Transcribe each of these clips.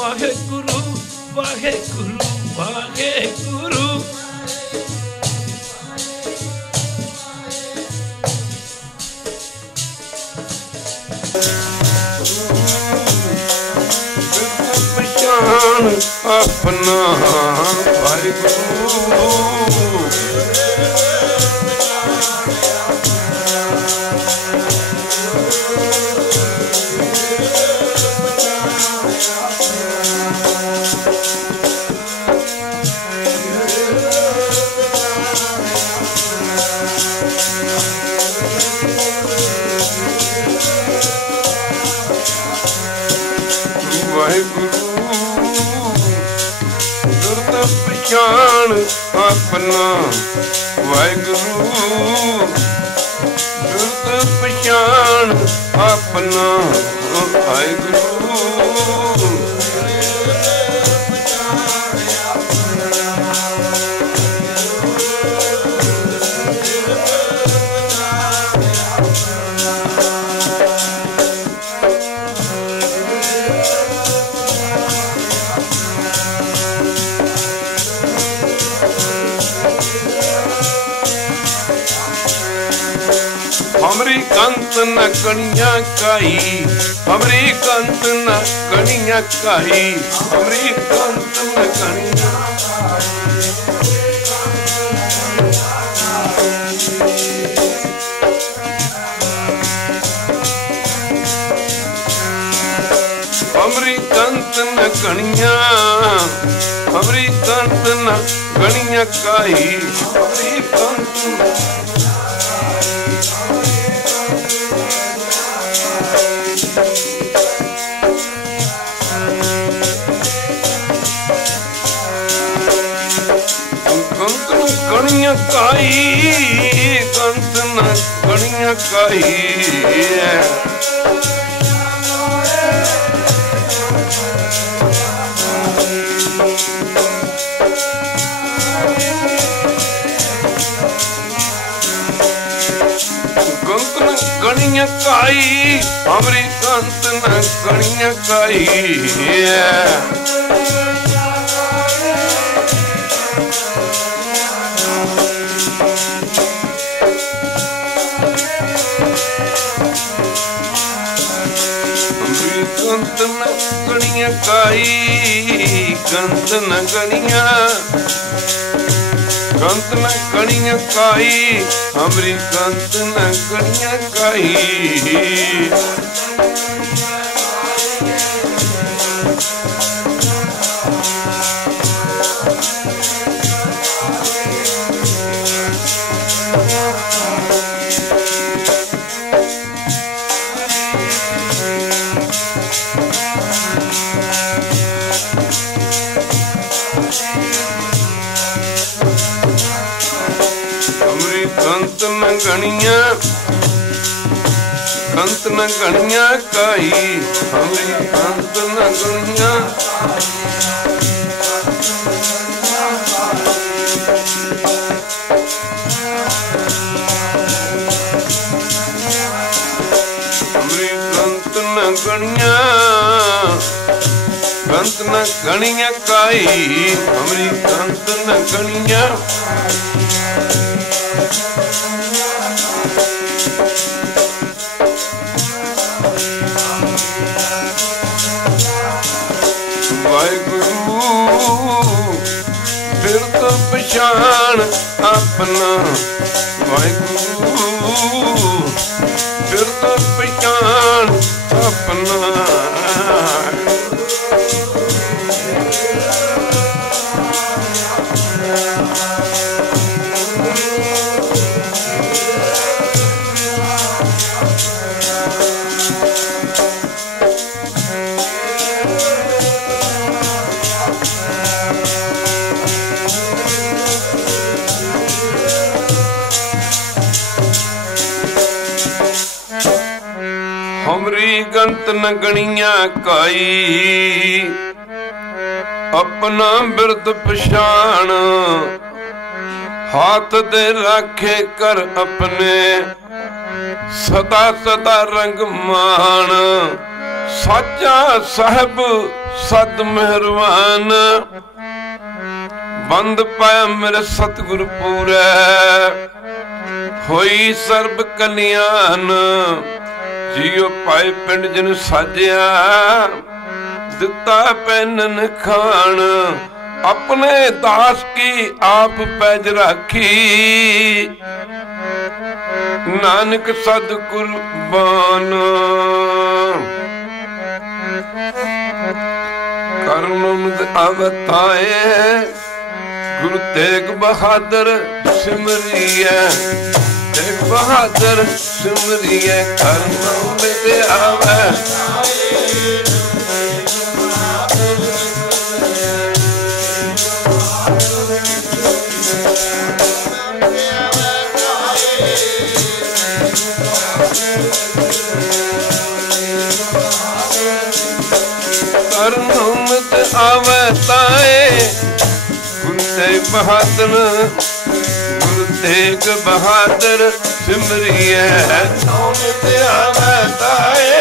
ਵਾਹਿਗੁਰੂ ਵਾਹਿਗੁਰੂ ਵਾਹਿਗੁਰੂ ਪਛਾਣ ਆਪਣਾ ਵਾਹਿਗੁਰੂ ਪਛਾਣ ਆਪਣਾ ਵਾਹਿਗੁਰੂ ਗੁਰਤ ਪਛਾਣ ਆਪਣਾ ਵਾਹਿਗੁਰੂ हमरी कंत न कणिया काई हमरी कंत न कणिया काई हमरी कंत न कणिया हमरी कंत न कणिया हमरी कंत न कणिया काई हमरी कंत कणिया काई कंत न कणिया काई कंत न कणिया काई हमरी कंत न कणिया काई कंत न कणिया काई कंत न कणिया कंत न कणिया काई हमरी कंत न कणिया काई कंत न गणिया कंत न गणिया काई हमरी कंत न गणिया हमरी कंत न गणिया कंत न गणिया काई हमरी कंत न गणिया पछाण अपना वाहिगुरू फिर तो पछाण अपना हमरी गंत न गणिया काई अपना बिरद पछाण हाथ दे राखे कर अपने सदा सदा रंग मान साचा साहब सद मेहरबान, बंद पाया मेरे सतगुरु पूरे, होई सर्ब कल्याण। जियो पाए पिंड जिन साजिया, दिता पैनन खान। अपने दास की आप पैज राखी, नानक सद कुर्बान। करन अवताए गुरु तेग बहादुर सिमरिए, तेग बहादुर सिमरिए। करन में आवे आवताए गुरु तेग बहादुर, गुरु तेग बहादुर सिमरिए। आवताए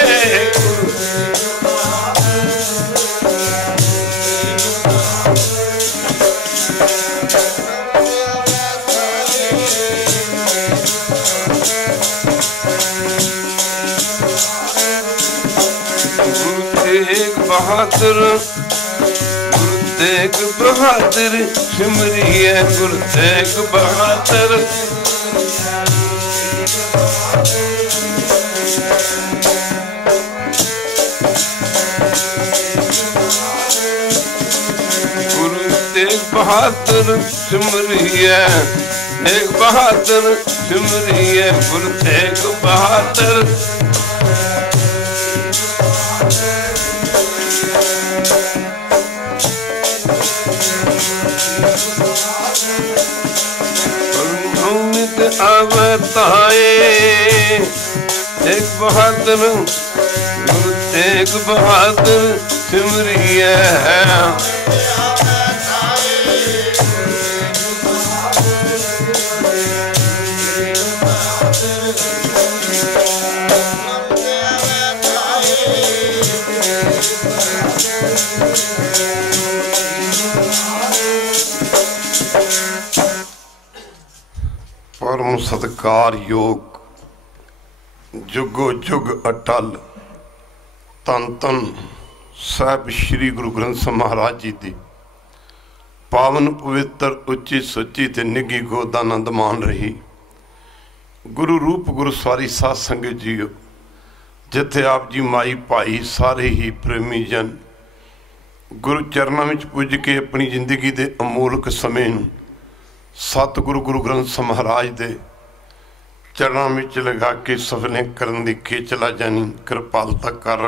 गुरु तेग बहादुर, तेग बहादुर सिमरिए। गुरु तेग बहादुर गुरु तेग बहादुर सिमरिए, तेग बहादुर सिमरिए। गुरु तेग बहादुर आवताए तेग बहादुर, गुरु तेग बहादुर सिमरिए। परम सत्कार योग जुगो जुग अटल धन धन साहब श्री गुरु ग्रंथ साहिब महाराज जी दी पावन पवित्र उच्ची सुची ते निघी गोद आनंद मान रही गुरु रूप गुरु सवारी साध संगत जीओ, जिथे आप जी माई भाई सारे ही प्रेमी जन गुरु चरणों में पुज के अपनी जिंदगी के अमोलक समय नूं सतगुरु गुरु ग्रंथ साहिब महाराज दे चरणों में लगा के सफले करन दी खेचला जानी कृपालता कर।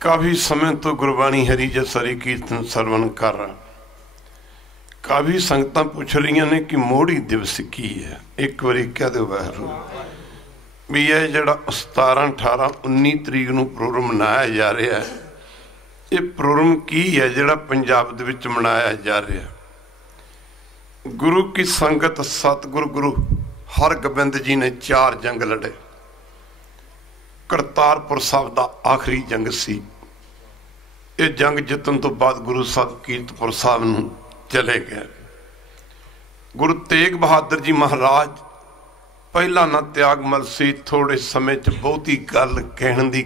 काफ़ी समय तो गुरबाणी हरी जसरी कीर्तन सरवण कर। काफ़ी संगतां पुछ रही ने कि मोड़ी दिवस की है। एक बारी कह दो वाहरू भी यह जड़ा 17, 18, 19 तरीक नूं प्रोग्राम मनाया जा रहा है, ये प्रोग्राम की है जड़ा पंजाब दे विच मनाया जा रहा है। गुरु की संगत सतगुरु गुरु हरगोबिंद जी ने 4 जंग लड़े। करतारपुर साहब का आखिरी जंग सी। ये जंग जितन तो बाद गुरु साहब कीरतपुर साहब नूं चले गए। गुरु तेग बहादुर जी महाराज पहला ना त्यागमल सी। थोड़े समय च बहुती गल कहण दी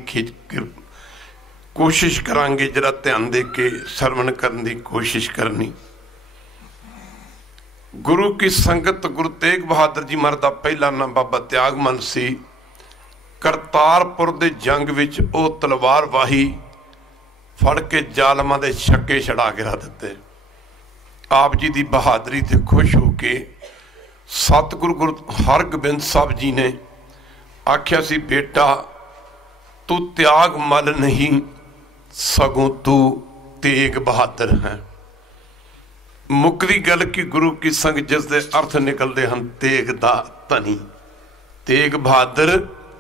कोशिश करांगे, जरा ध्यान दे के सरवण करने की कोशिश करनी। गुरु की संगत गुरु तेग बहादुर जी महाराज का पहला नाम बाबा त्यागमल सी। करतारपुर दे जंग विच ओ तलवार वाही फड़ के जालमां दे छक्के छड़ा के रख दिते। आप जी की बहादुरी ते खुश हो के सतगुरु गुरु हरगोबिंद साहब जी ने आख्या सी, बेटा तू त्यागमल नहीं सगों तू तेग बहादुर है। मुकदी गल की गुरु की संग जिस दे अर्थ निकलते हैं तेग दा धनी। तेग बहादुर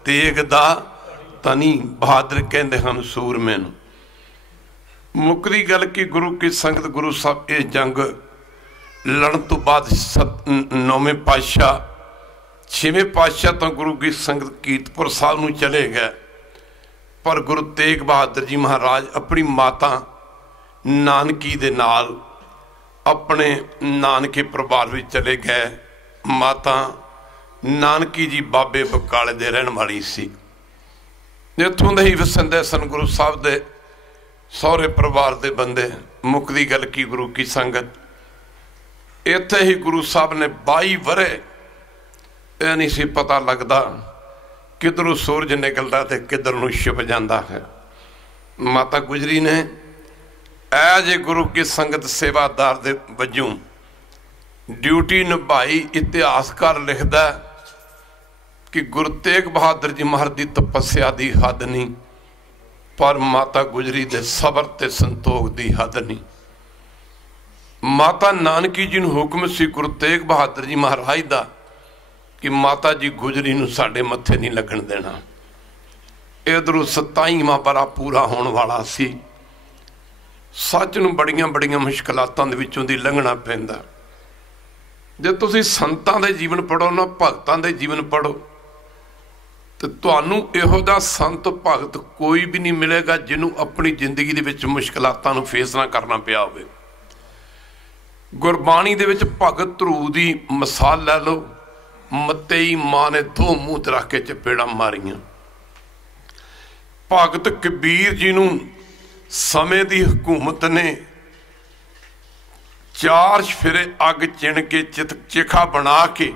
तेग दा धनी, बहादुर कहते हैं सूरमे नूं। मुकदी गल की गुरु की संगत गुरु साहब ये जंग लड़न तो बाद 9वें पातशाह 6वें पातशाह तो गुरु की संगत कीरतपुर साहब नूं चले गए। पर गुरु तेग बहादुर जी महाराज अपनी माता नानकी दे नाल अपने नानके परिवार में चले गए। माता नानकी जी बाबे बकाले दे रहन वाली सी। इत्थों दे ही वसिंदे सन गुरु साहब दे सौरे परिवार दे बंदे। मुकदी गल की गुरु की संगत, इत्थे ही गुरु साहब ने 22 वरे यह नहीं सी पता लगता किधरों सूरज निकलता तो किधर नूं छिप जाता है। माता गुजरी ने एज ए गुरु की संगत सेवादार दे वजों ड्यूटी निभाई। इतिहासकार लिखदा कि गुरु तेग बहादुर जी महाराज की तपस्या की हद नहीं, पर माता गुजरी दे सबर ते संतोख की हद नहीं। माता नानकी जी नूं हुक्म सी गुरु तेग बहादुर जी महाराज का कि माता जी गुजरी नूं साडे मत्थे नहीं लगन देना। इधरों 27वां बरा पूरा होने वाला सी। सच नूं बड़ियां बड़ियां मुश्किलातां दे विचों दी लंघना पैंदा। जे तुसीं संतां दे जीवन पढ़ो ना, भगतां दे जीवन पढ़ो, तो तुहानूं इहो जिहा संत भगत कोई भी नहीं मिलेगा जिन्हों अपनी जिंदगी दे विच मुश्किलातां नूं फेस ना करना पिया होवे। गुरबाणी दे विच भगत धरू दी मिसाल लै लो। मत्तेई मां ने 2 मूँह ते रख के चपेड़ा मारियां। भगत कबीर जी नूं समय दी हुकूमत ने 4 फिरे अग चिण के चिखा बना के,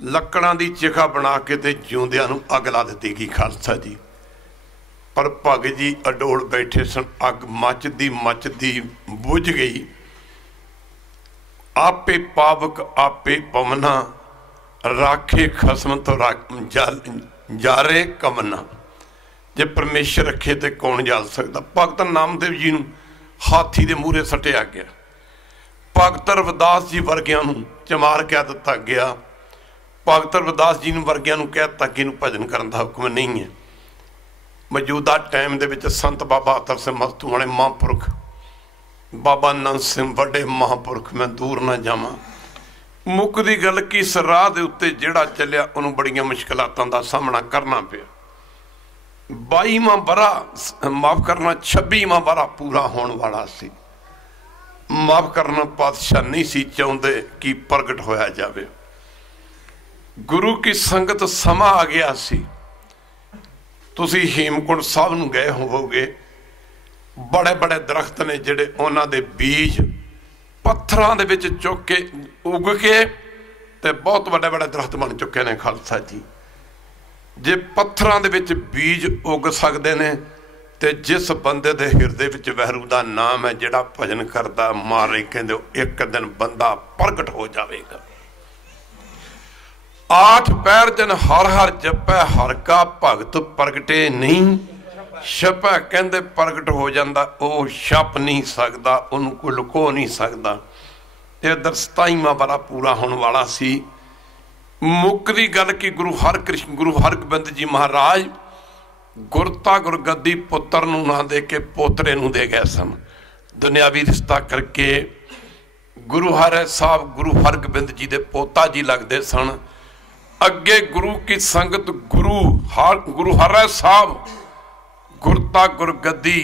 लकड़ां दी चिखा बना के ते जिउंदियां नूं अग ला दित्ती गई खालसा जी। पर भगत जी अडोल बैठे सन। अग मचदी बुझ गई। आपे पावक आपे पवना, राखे खसम तो जारे कमना। जे परमेश्वर रखे तो कौन जाल सकता। भगत नामदेव जी नूं हाथी दे मूहरे सटिया गया। भगत रविदास जी वर्गियां नूं चमार कह दिता गया। भगत रविदास जी वर्गियां नूं कह दिता कि इहनूं भजन करन दा हुक्म नहीं है। मौजूदा टाइम दे विच संत बाबा अतर सिंह मस्तू वाले महापुरख, बाबा नंद सिंह वड्डे महापुरख, मैं दूर ना जावां। मुकदी गल की इस राह दे उत्ते जिहड़ा चलिया उन्होंने बड़ियां मुश्किलातां दा सामना करना पिया। 22वां बरा माफ करना 26वां बरा पूरा होने वाला सी। माफ करना पातशाह नहीं सी चाहुंदे कि प्रगट होया जावे। गुरु की संगत समा आ गया सी। तुसी हेमकुंड साहब नूं गए होवोगे। बड़े बड़े दरख्त ने जिहड़े उन्हां दे बीज पत्थरां दे विच चुक के उग के ते बहुत बड़े बड़े दरख्त बन चुके ने खालसा जी। जे पत्थरां दे विच बीज उग सकदे ने ते जिस बंदे दे हिरदे विच वैरू दा नाम है, जिहड़ा भजन करदा, मारे कहंदे एक दिन बंदा प्रगट हो जावेगा। 8 पैर दिन हर हर जपै, हर का भगत प्रगटे नहीं छपै। कहंदे प्रगट हो जाता, वह छप नहीं सकता, उनको लुको नहीं सकता। इधर 27वां बरा पूरा होने वाला सी। मुकदी गल की गुरु हरगोबिंद जी महाराज गुरता गुरगद्दी पुत्र नूं ना दे के पोतरे नूं दे गए सन। दुनियावी रिश्ता करके गुरु हर साहब गुरु हरगोबिंद जी दे पोता जी लगते सन। अगे गुरु की संगत गुरु हर साहब गुरता गुरगद्दी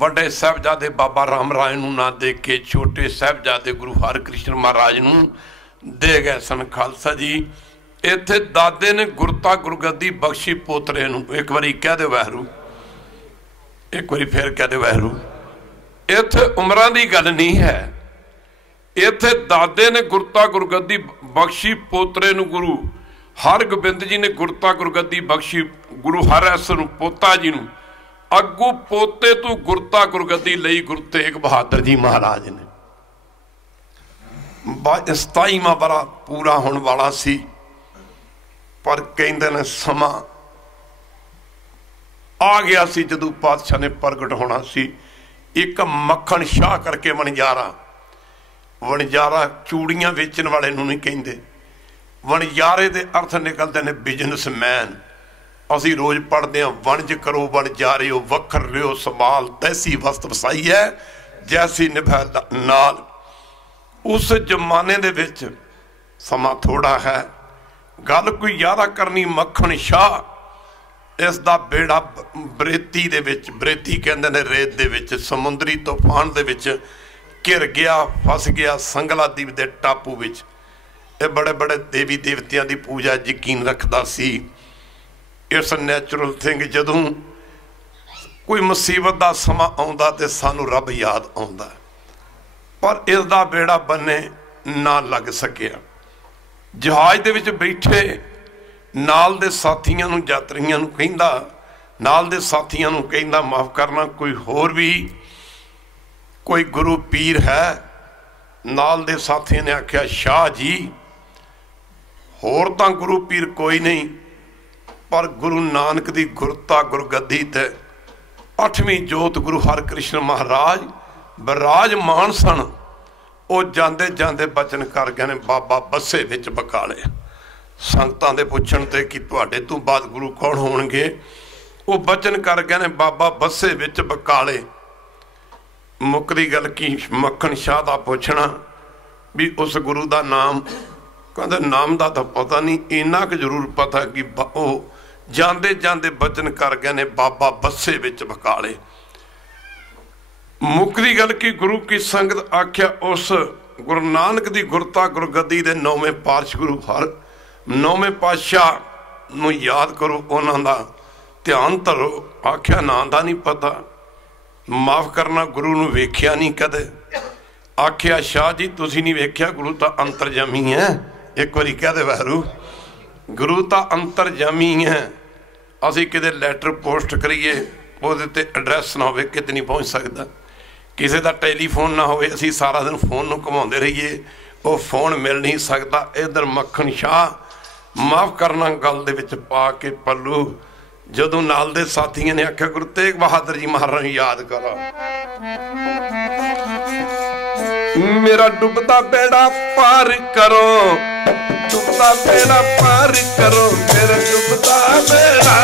वड्डे साहिबजादे बाबा राम राय नूं ना दे के छोटे साहिबजादे गुरु हरकृष्ण महाराज नूं दे गए सन। खालसा जी इत्थे दादे ने गुरता गुरगद्दी बख्शी पोतरे नूं। एक बारी कह दे वैरू, एक बारी फिर कह दे वैरू। इत्थे उमरां दी गल नहीं है। इत्थे दादे ने गुरता गुरगद्दी बख्शी पोतरे नूं गुरु हरगोबिंद जी ने गुरता गुरगद्दी बख्शी गुरु हरस नूं पोता जी नूं। अगू पोते तू गुरता गुरगद्दी लई गुरु तेग बहादुर जी महाराज ने। 27वां बरा पूरा होने वाला सी। पर कहंदे ने समा आ गया सी जदों पातशाह ने प्रगट होना सी। एक मक्खन शाह करके वणजारा चूड़ियां वेचण वाले नूं नहीं कहिंदे। वणजारे दे अर्थ निकलते ने बिजनेसमैन। असी रोज पढ़ते हैं वणज करो वणजारे हो, वखर लियो संभाल, तैसी वस्त वसाई है जैसी निभै नाल। उस जमाने दे विच समा थोड़ा है, गल कोई यादा करनी। मक्खन शाह इस दा बेड़ा बरेती दे विच, बरेती कहंदे ने रेत दे विच, समुंदरी तूफान दे विच घिर गया, फस गया संगला द्वीप दे टापू विच। ये बड़े बड़े देवी देवतियां दी पूजा यकीन रखदा सी। इट्स नैचुरल थिंग, जदों कोई मुसीबत का समा आउंदा ते सानू रब याद आउंदा, पर इसदा बेड़ा बन्ने ना लग सकिया। जहाज दे विच बैठे नाल दे साथियां नूं, यात्रियां नूं कहिंदा, नाल दे साथियां नूं कहिंदा, माफ करना कोई होर भी कोई गुरु पीर है? नाल दे साथियों ने आख्या शाह जी होर तां गुरु पीर कोई नहीं, पर गुरु नानक दी गुरता गुरगद्दी ते 8वीं जोत गुरु हरकृष्ण महाराज विराजमान सन। वो जांदे जांदे बचन कर गए ने बाबा बस्से विच बकाले। संगतां दे पुछण ते कि तुहाडे तों बाद गुरु कौन होणगे, वो बचन कर गए ने बाबा बस्से विच बकाले। मुकदी गल की मक्खन शाह दा पुछना भी उस गुरु दा नाम, कहंदे नाम दा तां पता नहीं, इन्ना क जरूर पता कि वो जांदे जांदे बचन कर गए ने बाबा बस्से विच बकाले। मुकदी गल की गुरु की संगत आख्या उस गुरु नानक दी गुरता गुरगद्दी दे 9वें पातशाह गुरु हर 9वें पातशाह नूं याद करो, उन्हां दा ध्यान धरो। आख्या नां दा नहीं पता, माफ करना गुरु नूं वेख्या नहीं कदे। आख्या शाह जी तुसीं नहीं वेख्या, गुरु तां अंतरजामी है। एक बारी कह दे वैरू, गुरु तां अंतरजामी है। असीं किते लैटर पोस्ट करिए ਉਹਦੇ ਤੇ ਐਡਰੈਸ ਨਾ ਹੋਵੇ, ਕਿਤੇ नहीं पहुँच सकता, किसी का टैलीफोन ना हो, असीं सारा दिन फोन नूं घुमाउंदे रहीए, वो फोन मिल नहीं सकता। इधर मक्खन शाह माफ़ करना गल दे विच पा के पल्लू, जदों नाल दे साथियों ने आख्या गुरु तेग बहादुर जी महाराज नूं याद करो, मेरा डुबदा बेड़ा पार करो, डुबदा बेड़ा पार करो, मेरा डुबदा बेड़ा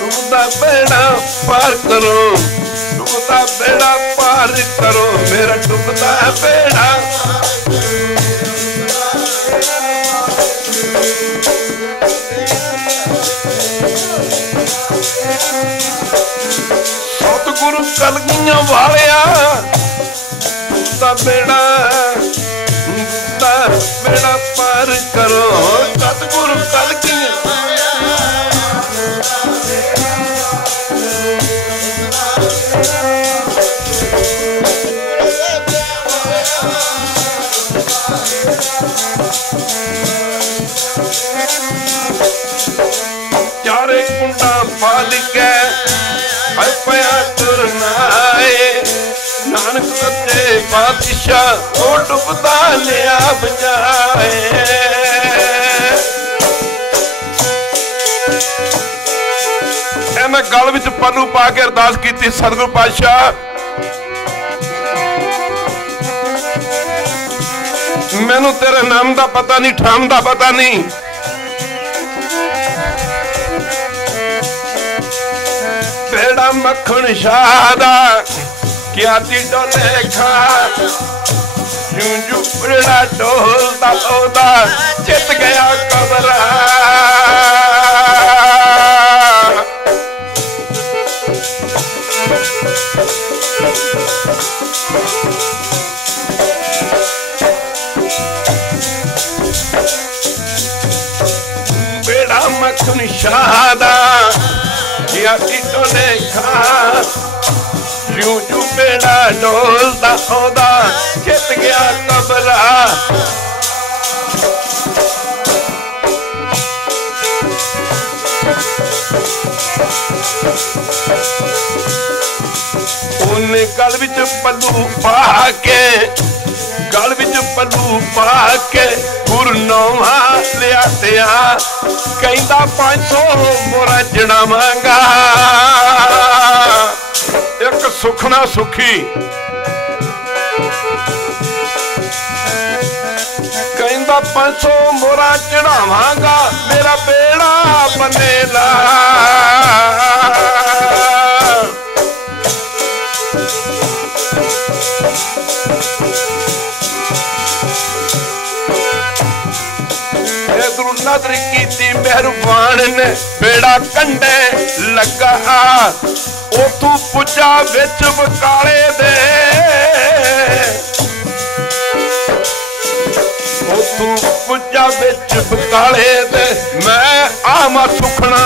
डुबदा बेड़ा पार करो, डुबदा बेड़ा पार करो, मेरा डुबदा बेड़ा सतगुरु कलगियां वालिया, डुबदा बेड़ा बेड़ा पार करो, सतगुरु कलगियां चारे कुंडा पाल के पया तुरनाए, नानक सच्चे पातशाह ओ डुबदा लिया बजाए। मैं गल विच पल्लू पा के अरदास की, सतगुरु पातशाह मैनू तेरे नाम दा पता नहीं, ठाम दा पता नहीं, बेड़ा मक्खन शाह दा क्या डोले खा, जूं जूं बेड़ा डोलदा ओदा चित गया कबरा। बेड़ा मक्खन शाह दा क्या डोले खा, जूं जूं बेड़ा डोलदा ओदा चित गया कबरा। उन्हें गल विच पल्लू पा के, गल विच पल्लू पा के गुरु नौवा लिया दिया, कहंदा 500 मोरा जड़ावांगा, एक सुखना सुखी, कहंदा 500 मोरा चढ़ावांगा, मेरा बेड़ा बनेला। इधरों नजर की मेहरबान ने बेड़ा कंडे लगा उथू पुजा विच बकाले दे पुजा बिच बकाले दे मैं आमा सुखना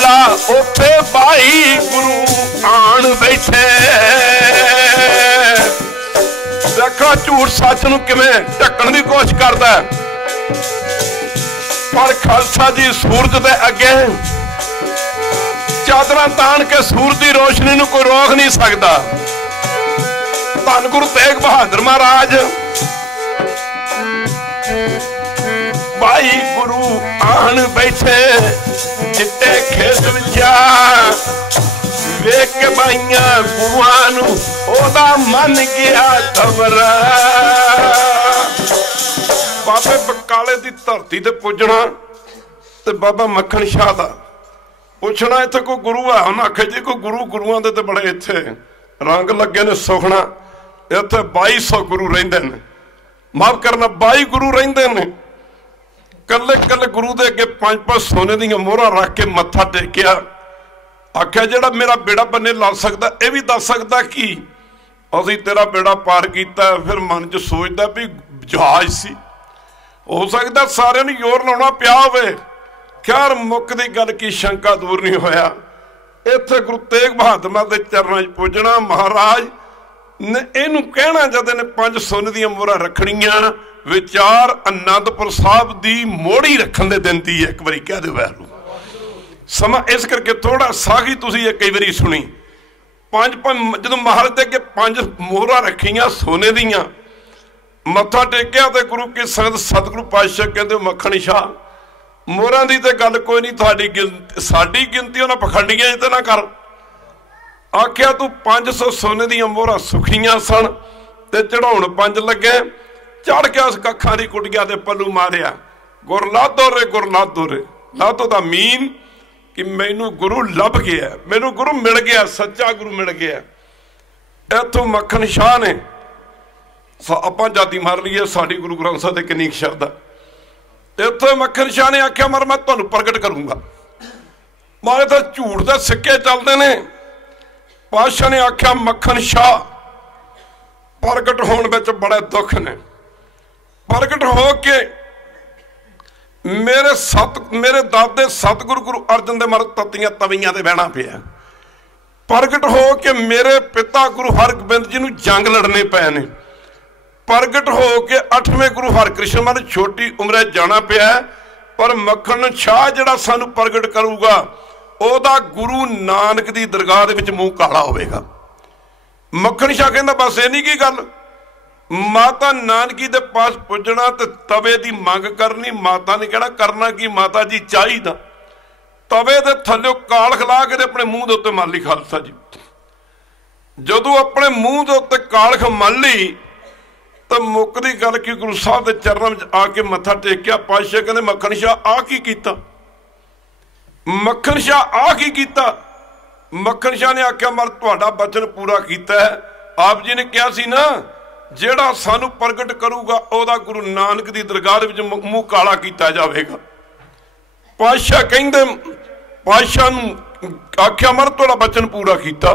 ला उथे भाई गुरु आन बैठे देखा झूठ सच नूं किवें ढकण दी कोशिश करदा पर खालसा जी सूरज दे अगे चादर तान के सूरज की रोशनी नूं कोई रोक नहीं सकता। धन गुरु तेग बहादुर महाराज भाई गुरु आन बैठे चिट्टे खेत विचा वेख के भाइया गुरुआं नूं ओदा मन गया खबर बाबे बकाले दी धरती ते पुजना ते बाबा मक्खन शाह दा पुछना इत्थे कोई गुरु है उन्हें आखे जी कोई गुरु गुरुआं दे ते बड़े इत्थे रंग लगे ने सुखना इत्थे 2200 गुरु रहिंदे ने माफ करना 22 गुरु रहिंदे ने कल्ले कल्ले गुरु दे अगे 5-5 सोने दी मोहरां रख के मत्था टेकिया आख्या जेड़ा मेरा बेड़ा बन्ने ला सकदा यह भी दस सकदा कि असीं तेरा बेड़ा पार किया। फिर मन च सोचदा भी जहाज सी हो सकता सारे नूं जोर लाउणा पिया होवे खैर मुक्कदी गल की शंका दूर नहीं होया। इत्थे गुरु तेग बहादुर महाराज दे चरणां च पुजना महाराज ने इहनूं कहना जद ने 5 सोने दी मोहरां रखणियां विचार आनंदपुर साहब दी मोड़ी रखण दे दिन दी एक बारी कह दे वैरू समा इस करके थोड़ा साही तुसीं ये कई बारी सुनी 5 जदों महाराज दे अगे 5 मोहरां रखियां सोने दियां मत्था टेकिया ते गुरु की संगत सतगुरु पातशाह कहंदे मक्खन शाह मोहरां दी ते गल कोई नहीं तुहाडी साडी गिनती उन्हां पखंडियां ते ना कर आख्या तू 500 सोने दियां मोहरां सुखियां सन ते चढ़ाउण 5 लगे चढ़ के उस कखां दी कुटिया दे पल्लू मारिया गुर लादो रे लादो दा मीन कि मैनू गुरु लभ गया मैनू गुरु मिल गया सच्चा गुरु मिल गया। इत्थों मक्खन शाह ने आपां जाति मार लीए साडी गुरु ग्रंथ साहिब दे किन्नी शरधा इत्थों मक्खन शाह ने आख्या मर मैं तुहानूं प्रगट करूंगा मारे तो झूठ दे सिक्के चलते ने। पातशाह ने आख्या मक्खन शाह प्रगट होने विच बड़े दुख ने प्रगट हो के मेरे दादे सतगुरु गुरु अर्जन देव महाराज तत्तियां तवियां ते बहना पिया प्रगट हो के मेरे पिता गुरु हरगोबिंद जी नूं जंग लड़ने पे ने प्रगट हो के 8वें गुरु हरकृष्ण महाराज छोटी उम्रे जाना पिया पर मक्खन शाह जिहड़ा सानू प्रगट करूगा ओदा गुरु नानक दी दरगाह दे विच मूँह काला होवेगा। मक्खन शाह कहंदा बस ये नहीं की गल माता नानकी दे पास पुजना ते तवे दी मंग करनी माता ने कहना करना की माता जी चाहिदा तवे दे थल्ले काल खला के अपने मुंह दे उत्ते मल ली खालसा जी जदों अपने मुंह दे उत्ते कालख मल ली तो मुक्कदी गल की गुरु साहब के चरणों में आके मत्था टेकिया पातशाह कहंदे मक्खन शाह आ की कीता मक्खन शाह आ की कीता मक्खन शाह ने आख्या मर तुहाडा बचन पूरा कीता है आप जी ने कहा सी ना जेड़ा सानू प्रगट करूगा ओदा गुरु नानक दी दरगाह विच मूँह काला किया जाएगा। पातशाह कहंदे पातशाह नूं आख्या मर तुहाडा बचन पूरा किया।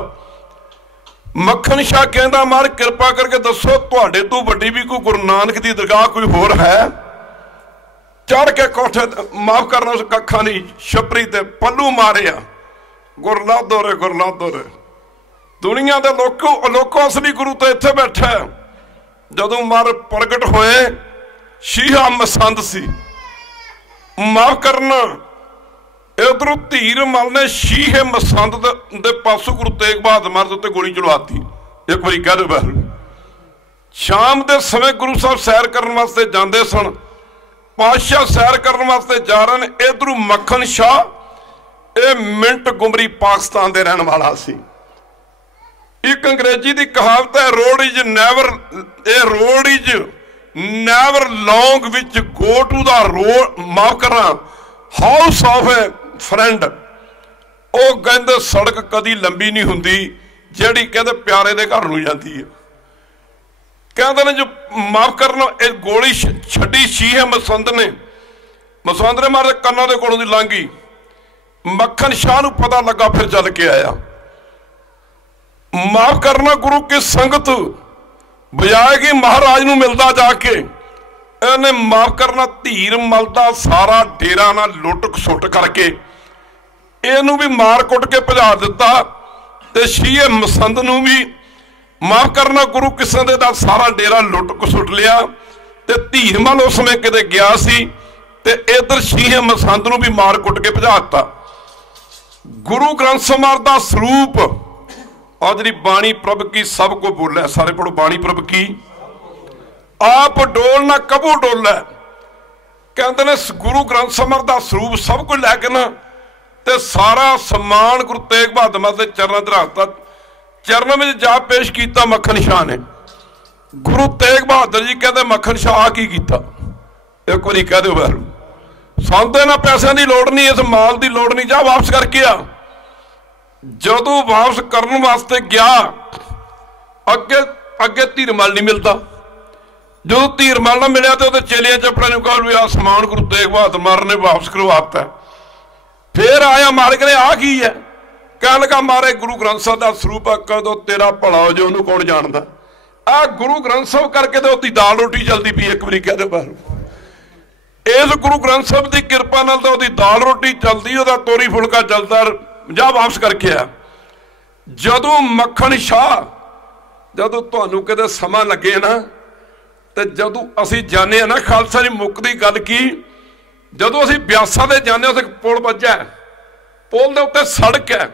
मक्खन शाह कहंदा मार कृपा करके दसो तुहाडे तो वड्डी भी कोई गुरु नानक दी दरगाह कोई होर है। चढ़ के कोठे माफ करना उस कखां दी छपरी ते पल्लू मारिया गुर लादो रे दुनिया दे लोको असली गुरु तो इत्थे बैठा है। जदों मर प्रगट होए शीहा मसंद सी माफ करना इधरों धीर मल ने शीहे मसंद दे पासों गुरु तेग बहादुर महाराज उत्ते गोली चलवाती। एक बारी कह दे बहरू शाम के समय गुरु साहब सैर करने वास्ते जाते सन पातशाह सैर करने वास्ते जा रहे हैं इधरों मक्खन शाह ये मिंट गुमरी पाकिस्तान के रहने वाला सी। एक अंग्रेजी की कहावत है road is never long which go to the road माफ करना हाउस ऑफ ए फ्रेंड वो कहते सड़क कदी लंबी नहीं हुंदी जिहड़ी कहते प्यारे दे घर नूं जांदी है। कहते ने जो माफ करना एक गोली छड्डी शीहे मसंद ने मसवांदरे महाराज कन्ना दे कोलों दी लांघी, मक्खन शाह नूं पता लगा, फिर चल के आया। माफ करना गुरु की संगत बजाएगी महाराज नूं मिलदा जाके, इन्हें माफ करना धीर मल दा सारा डेरा ना लुट खसुट करके इनू भी मार कुट के भजा दिता, ते शीए मसंद नूं भी माफ करना गुरु किस्म दे दा सारा डेरा लुट खसुट लिया। ते धीर मल उस समय किते गया सी, ते इधर शीए मसंद नूं भी मार कुट के भजा दिता। गुरु ग्रंथ ਸਾਹਿਬ ਦਾ ਸਰੂਪ और जी बाणी प्रभ की सब को बोले, सारे पढ़ो बाणी प्रभ की आप डोल ना कबू डोल। कहते ने गुरु ग्रंथ ਸਾਹਿਬ ਦਾ ਸਰੂਪ सब कुछ लैके ना ते सारा सम्मान गुरु तेग बहादुर महाराज के चरणों च रखता। चरणों में जा पेश किया मक्खन शाह ने। गुरु तेग बहादुर जी कहते मक्खन शाह की किया, एक बार कह दो वैरू सानू ना पैसों की लोड़ नहीं, इस माल की लोड़ नहीं, जा वापस करके आ। जदों वापस करने वास्ते गया अगे अगे धीरमल नहीं मिलता। जो धीरमल ना मिले तो चेलिया चपड़े कहा समान गुरु तेग बहादुर महाराज ने वापस करवाता। फिर आया मालिक ने आ की है, कह लगा मारे गुरु ग्रंथ ਸਾਹਿਬ ਦਾ ਸਰੂਪ कदों तेरा भला हो जाए उन्होंने कौन जानता। आ गुरु ग्रंथ ਸਾਹਿਬ करके तो उसकी दाल रोटी चलती पी, एक बार कह दो बाहर इस गुरु ग्रंथ ਸਾਹਿਬ की कृपा नाल तो दाल रोटी चलती, वह तोरी फुलका चलता। जा वापस करके आ। जदों मक्खन शाह जदों तुहानू किते समा लगे ना, तो जदों असी जाने ना खालसा जी मुक्कदी गल की, जदों असी ब्यासा दे जाने उस पुल वजा, पुल दे उत्ते सड़क है,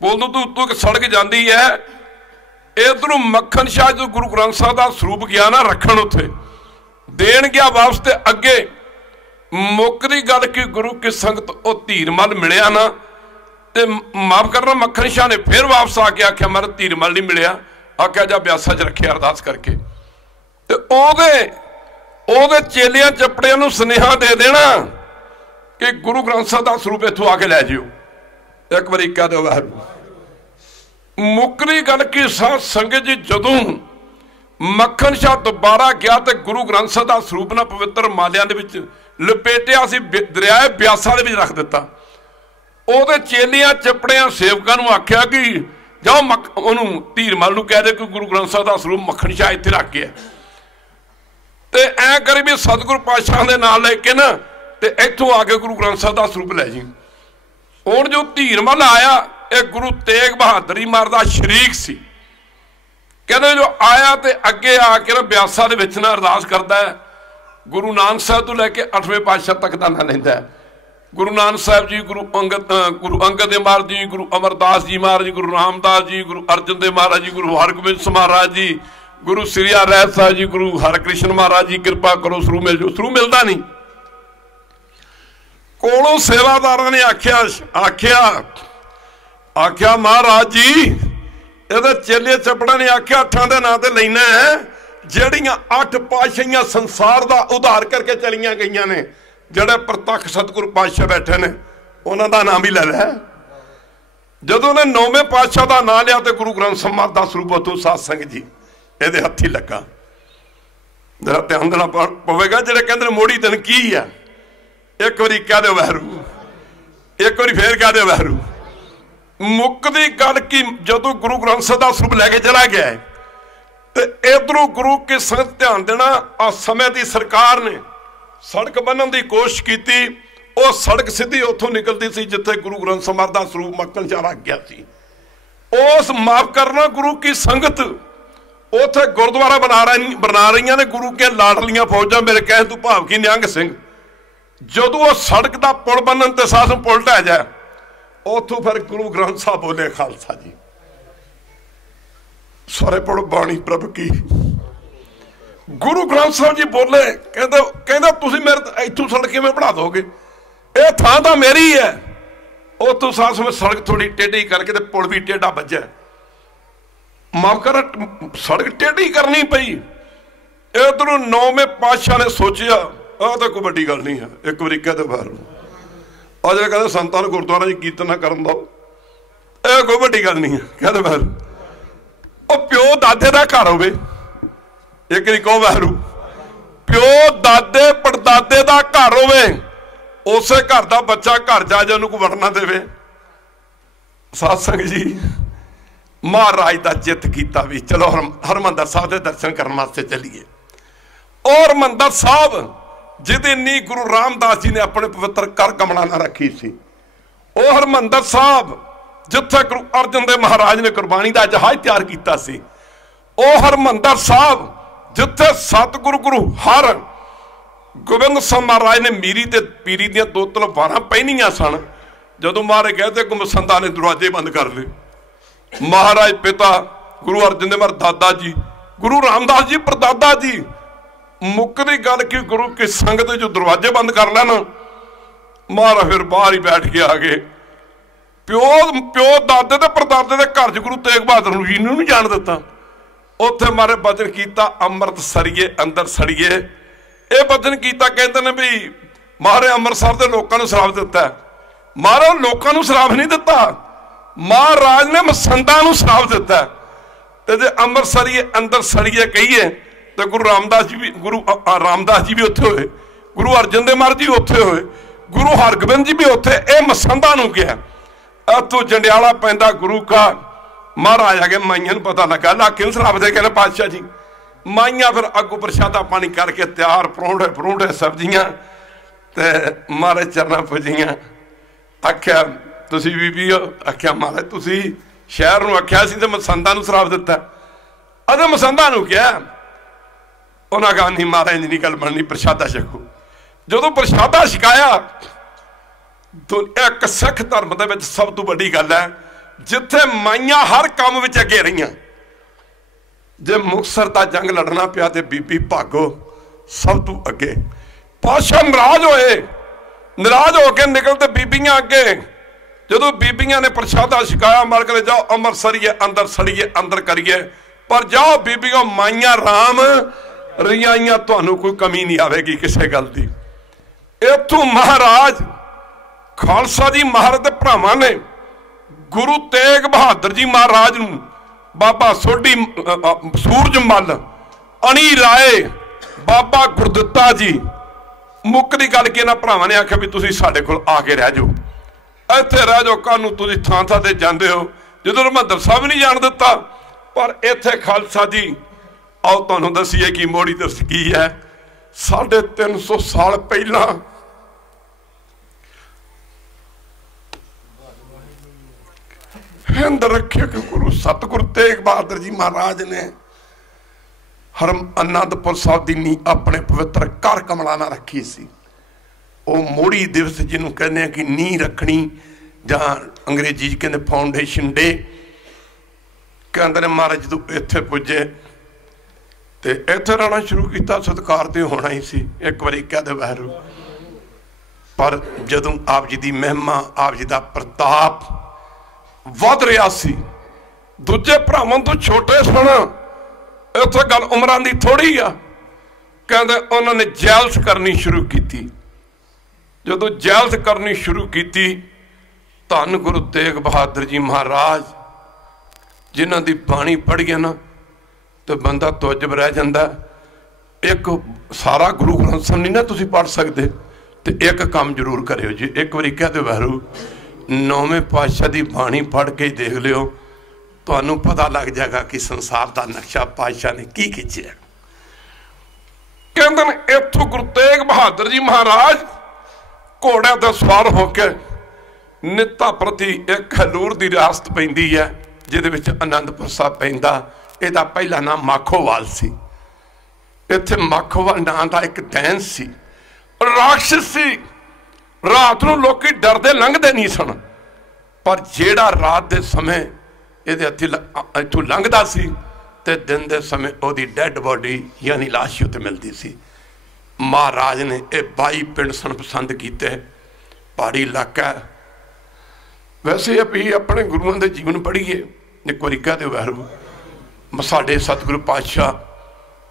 पुल दे उत्तों एक सड़क जाती है। इधरों मक्खन शाह जो गुरु ग्रंथ ਸਾਹਿਬ ਦਾ ਸਰੂਪ गया ना रखण, उत्थे देन गया वापस। ते अगे मुक्कदी गल की गुरु की संगत वो धीरमल मिलिया ना, ते माफ करना मक्खन शाह ने फिर वापस आके आख्या मेरा धीरमल नहीं मिलिया, आख्या जा ब्यासा च रखे अरदास करके। ते ओदे चेलियां चपड़ियां नूं सुनेहा दे देना कि गुरु ग्रंथ ਸਾਹਿਬ ਦਾ ਸਰੂਪ इत्थों आके लै जिओ। एक बार कह दो वाहगुरू। मुकरी गल की साध संगत जी जदों मक्खन शाह दोबारा गया तो गुरु ग्रंथ ਸਾਹਿਬ ਦਾ ਸਰੂਪ ना पवित्र मालिया दे विच लपेटिया सी दरियाए ब्यासा दे विच रख दिता। ਉਹਦੇ चेलियां चपड़ियां सेवकां नूं आख्या कि जाओ ਉਹਨੂੰ ਧੀਰਮਲ ਨੂੰ कह दे कि गुरु ग्रंथ ਸਾਹਿਬ ਦਾ ਸਰੂਪ मक्खन शाह इत्थे रख गया। ते ऐ करी भी सतगुरु पातशाह दे नाल लेके ना ते इत्थों आके गुरु ग्रंथ ਸਾਹਿਬ ਦਾ ਸਰੂਪ लै जी। हुण जो धीरमल आया ये गुरु तेग बहादुर जी महाराज दा शरीक सी। कहते जो आया तो अगे आके ना ब्यासा दे विच ना अरदास करता है, गुरु नानक साहब तो लैके 8वें पातशाह तक का नाम लैंदा है। गुरु नानक साहब जी, गुरु अंगद देव महाराज जी, गुरु अमरदास जी महाराज जी, गुरु रामदास जी, गुरु अर्जन देव महाराज जी, गुरु हरगोबिंद महाराज जी, गुरु सिरिया रहत साहब जी, गुरु हरकृष्ण महाराज जी, कृपा करो सरू मिल जाओ। सरू मिलता नहीं। कोलों सेवादार ने आख्या महाराज जी ये चेले चपड़ा ने आख्या अठां दे नां ते लेना है जड़ियां 8 पातशाहियां संसार दा उधार करके चलियां गईयां ने, जड़े प्रतख सतगुरु पातशाह बैठे ने उन्हां दा नाम भी ले लै। जदों ने 9वें पातशाह दा नाम लिया तो गुरु ग्रंथ ਸਾਹਿਬ ਦਾ ਸਰੂਪ तो साध संगत जी ਇਹਦੇ हत्थी लगा। जरा ध्यान देना पवेगा। ਜਿਹੜੇ ਕਹਿੰਦੇ ਨੇ ਮੋੜੀ ਦਿਨ ਕੀ ਹੈ, एक बारी कह दो वहरू, एक बारी फिर कह दो वहरू। मुक्कदी गल की जदों गुरु ग्रंथ ਸਾਹਿਬ ਦਾ ਸਰੂਪ लैके चला गया है तो इधरों गुरु के संगत ध्यान देना। आ समय की सरकार ने सड़क बनने की कोशिश की, वो सड़क सीधी उतों निकलती सी जिथे गुरु ग्रंथ ਸਾਹਿਬ ਦਾ ਸਰੂਪ मक्खन शाह रख गया सी। उस माफ करना गुरु की संगत उथे गुरुद्वारा बना रही ने गुरु के लाडलियां फौजा। मेरे कह तू भाव की निहंग सिंह जदों वो सड़क का पुल बनन ते साथ पुल ढह जाए उतों फिर गुरु ग्रंथ ਸਾਹਿਬ बोले खालसा जी सारे पढ़ो बाणी प्रभ की। गुरु ग्रंथ ਸਾਹਿਬ जी बोले कहंदा तुसीं मेरे इत्थों सड़क किवें बढ़ा दोगे, ये थां तां मेरी है। उतों साथ में सड़क थोड़ी टेढ़ी करके ते पुल भी टेढ़ा बज्या। माफ कर सड़क टेढ़ी करनी पई। इधरों 9वें पातशाह ने सोचिया आह तो कोई वड्डी गल नहीं है। एक बार कह दो बाहर और जो कहते संतां नूं गुरुद्वारा जी कीर्तन ना करन दो, यह कोई वड्डी गल नहीं है। कह दो बाहर वो प्यो दादे का घर होवे, एक बार कहो बाहरू प्यो दादे पड़दादे का घर होवे उसे घर का बच्चा घर जा जाए कोई वड़ना देवे। सत्संग जी महाराज का जित किया भी चलो हरमंदर साहब के दर्शन करने वास्ते चलीए। और हरमंदर साहब जिहदी नी गुरु रामदास जी ने अपने पवित्र कर कमला ना रखी सी, वो हरमंदर साहब जिथे गुरु अर्जन देव महाराज ने गुरबाणी का जहाज तैयार किया सी, वो हरमंदर साहब जिथे सतगुरु गुरु हर गोबिंद सिंह महाराज ने मीरी ते पीरी दियां दो तलवारां पहनियां सन। जदों मारे कहते गुमसंदा ने दरवाजे बंद कर ले, महाराज पिता गुरु अर्जन देव महाराज दादा जी, गुरु रामदास जी परदादा जी, मुकदी गल कि गुरु की संगत जो दरवाजे बंद कर लेना, महाराज फिर बाहर ही बैठ के आ गए। प्यो दादे ते परदादे के घर च गुरु तेग बहादुर जी नहीं जान दिता। उत्थे मारे बचन किया अमृत सड़िए अंदर सड़िए, ये बचन किया कहते ने भी महाराज अमृतसर के लोगों को शराब दिता। महाराज लोगों को शराब नहीं दिता, महाराज ने मसंदा नूं शराब दिता। ते जे अमृतसरीए अंदर सड़िए कहिए तो गुरु रामदास जी भी उत्थे होए, गुरु अर्जन देव महाराज जी उत्थे होए, गुरु हरगोबिंद जी भी उत्थे। ये मसंदा नूं गया तू जंडियाला पैंदा गुरु का। महाराज आ गए, माइया पता लगा ला क्यों शराब दे, कहने पातशाह जी। माइया फिर अगू प्रशादा पानी करके तैयार परौंठे परौंठे सब्जियां ते महाराज चरना पुजियां। आख्या तुसी बीबी हो, आख्या महाराज तुसी शहर नूं आख्या सी ते मसंदा नूं शराब दिता। अदे मसंदा नूं क्या उन्हें कहा नहीं महाराज नहीं गल बननी, प्रशादा छको। जो प्रशादा छकाया तो एक सिख धर्म के सब तो बड़ी गल है जिथे माइया हर काम में अगे रही। जे मुक्तसर का जंग लड़ना पिया तो बीबी भागो सब तो अगे। पातशाह नाराज होए, नाराज होकर निकलते बीबियां अगे। जो बीबियां ने प्रशादा छकाया मर कर जाओ अमर सड़िए अंदर सड़िए अंदर करिए, पर जाओ बीबियों माइया राम रियाइया तुहानू कोई कमी नहीं आएगी किसी गल की। इथों महाराज खालसा जी महाराज के भरावां ने गुरु तेग बहादुर जी महाराज नूं बाबा सोढी सूरजमल अणी राय बाबा गुरदित्ता जी मुक्कदी गल कि इन्हां भरावां ने आख्या भी तुसीं साडे कोल आके रह जाओ, इत्थे रह जाओ, कल नूं तुसीं थां थां ते जांदे हो। जदों हरमंदर साहब नहीं जाण दिता, पर इत्थे खालसा जी आओ तुहानूं दसीए कि मोड़ी दस की है। 350 साल पहला हिंद रखे गुरु सतगुरु तेग बहादुर जी महाराज ने आनंदपुर साहब की नींह अपने पवित्र घर कमला ना रखी सी। वो मोड़ी दिवस जिन्हों कहने कि नींह रखनी जहाँ अंग्रेजी कहते फाउंडेशन डे। कहते हैं महाराज जो इत्थे पुजे तो इत्थे रहना शुरू किया, सत्कार तो होना ही सी। एक बार कह दे वैरू, पर जदों आप जी की महिमा आप जी का प्रताप वध रहा सी, दूजे भरावां तो छोटे सन, इत्थे गल उमरां दी थोड़ी आ। कहते उन्होंने जैलस करनी शुरू की। जो जैलस करनी शुरू की धन गुरु तेग बहादुर जी महाराज जिन्हों की बाणी पढ़ी ना तो बंदा तुजब रह जाता। एक सारा गुरु ग्रंथ साहिब नहीं ना तुसीं पढ़ सकते, तो एक काम जरूर करियो जी, एक बारी कह दो वैरू 9वें पातशाह की बाणी पढ़ के देख लियो, तुहानूं पता लग जाएगा कि संसार का नक्शा पातशाह ने की खिंचिया। कहते हैं इत्थों गुरु तेग बहादुर जी महाराज घोड़े पर सवार होकर नित्ता प्रति एक हलूर की रियासत पैंदी है जिहदे आनंदपुर साहब पैंदा। इसका पहला नाम माखोवाल सी। इत्थे माखोवाल नाम का एक दैन सी, राक्षस सी। रात नूं लोकी डरदे लंघदे नहीं सन, पर जेड़ा रात के समय इहदे इत्थों लंघदा सी ते दिन के समय उहदी डैड बॉडी यानी लाश उत्ते मिलती सी। महाराज ने यह 22 पिंड सन पसंद किए। पहाड़ी इलाका वैसे अभी अपने गुरुओं के जीवन पढ़ीए, एक बार कह दो वैरू साडे सतगुरु पातशाह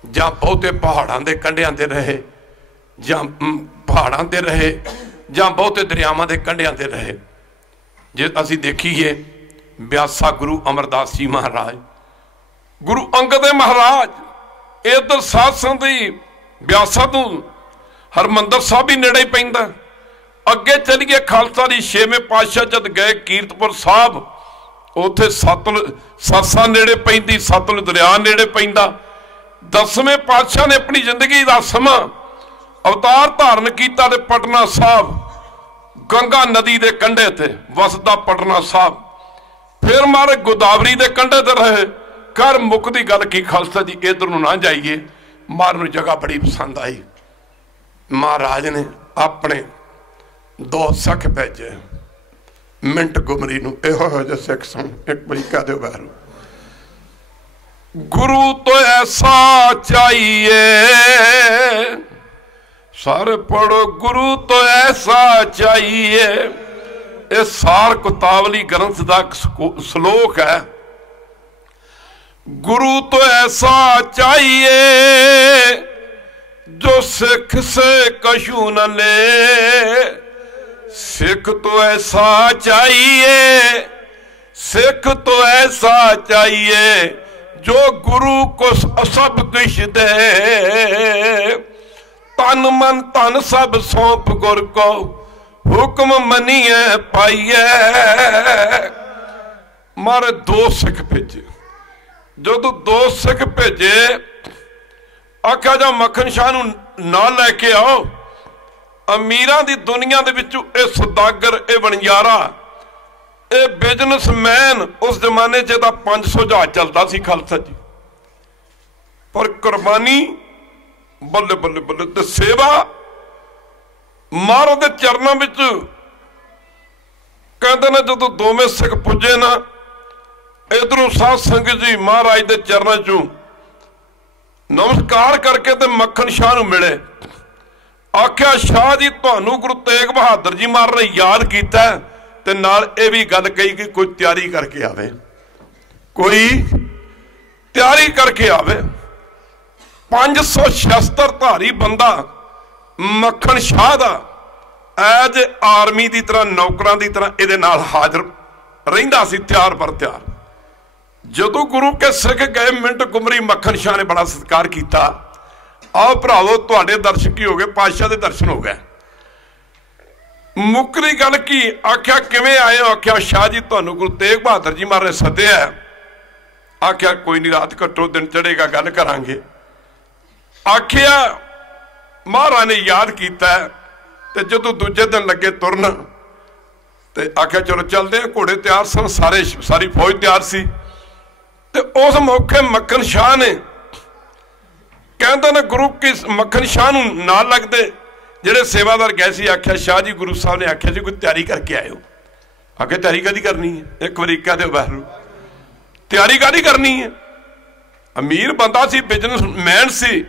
जां बहुते पहाड़ों के कंढियां ते रहे, जां पहाड़ों ते रहे, जां बहुते दरियावां के कंढियां ते रहे। जे असीं देखीए ब्यासा गुरु अमरदास जी महाराज, गुरु अंगद महाराज, इधर साध संगत ब्यासा तो हरमंदर साहब भी नेड़े पैंदा। अगे चलिए खालसा दी 6वें पातशाह जद गए कीरतपुर साहब, उत्थे सरसा नेड़े पैंदी, सतलुज दरिया नेड़े पैंदा। 10वें पातशाह ने अपनी जिंदगी का समा अवतार धारण किया ते पटना साहब गंगा नदी के कंढे ते वसदा पटना साहब। फिर मारे गोदावरी के कंढे ते रहे। कर मुकदी गल की खालसा जी इधर ना जाइए। मार जगह बड़ी पसंद आई। महाराज ने अपने 2 सिख भेजे। मिंट गुमरी नूं सिख सुन, एक बारी कह दो बाहर, गुरु तो ऐसा चाहिए, सारे पढ़ो, गुरु तो ऐसा चाहिए। यह सार कुतावली ग्रंथ का श्लोक है। गुरु तो ऐसा चाहिए जो सिख से कशु न ले। सिख तो ऐसा चाहिए, सिख तो ऐसा चाहिए जो गुरु को सब कुछ दे। तन मन धन सब सौंप गुर को, हुक्म मनिए पाइए। मारे 2 सिख भेजे। जो 2 सिख भेजे, आख्या जा मक्खन शाह नूं ना लैके आओ। अमीरां दी दुनिया दे विचों ये सौदागर, ये वणजारा, ये बिजनेसमैन, उस जमाने च 500 जहाज चलता सी खालसा जी। पर कुर्बानी बल्ले बल्ले बल्ले ते सेवा महाराज दे चरणों विच। कहते ने जो 2वें सिख पुजे ना, इधरों साध संगत जी महाराज दे चरणों चों नमस्कार करके ते मक्खन शाह नूं मिले। आख्या शाह जी तुहानूं गुरु तेग बहादुर जी महाराज ने याद किया ते नाल ये भी गल कही कि कोई तैयारी करके आवे, कोई तैयारी करके आवे। 500 शस्त्रधारी बंदा मक्खन शाह दा एज आर्मी की तरह, नौकरां की तरह इहदे नाल हाजिर रहिंदा सी, तैयार पर तैयार। जदों गुरु के सिख गए, मिंट गुमरी मक्खन शाह ने बड़ा सत्कार किया। आओ भरावो तुहाडे दर्शक ही हो गए, पातशाह दे दर्शन हो गए। मुकरी गल की, आख्या किवें आए हो? आख्या शाह जी तुहानूं गुरु तेग बहादुर जी महाराज सद्दिया। आख्या कोई नहीं, रात कट्टो दिन चढ़ेगा गल करांगे। आख्या महाराज ने याद किया ते जदों दूजे दिन लगे तुरन ते आख्या चलो चलते हैं। घोड़े तैयार सन, सारी फौज तैयार सी। ते उस मौके मक्खन शाह ने कहते ने गुरु की मक्खन शाह नूं नाल लगदे जेड़े सेवादार गए सी। आख्या शाह जी, गुरु साहब ने आख्या जी कोई तैयारी करके आयो। आख्या तैयारी कदी करनी है? एक बारी कह दो बाहर, तैयारी कदी करनी है? अमीर बंदा सी, बिजनेसमैन सी।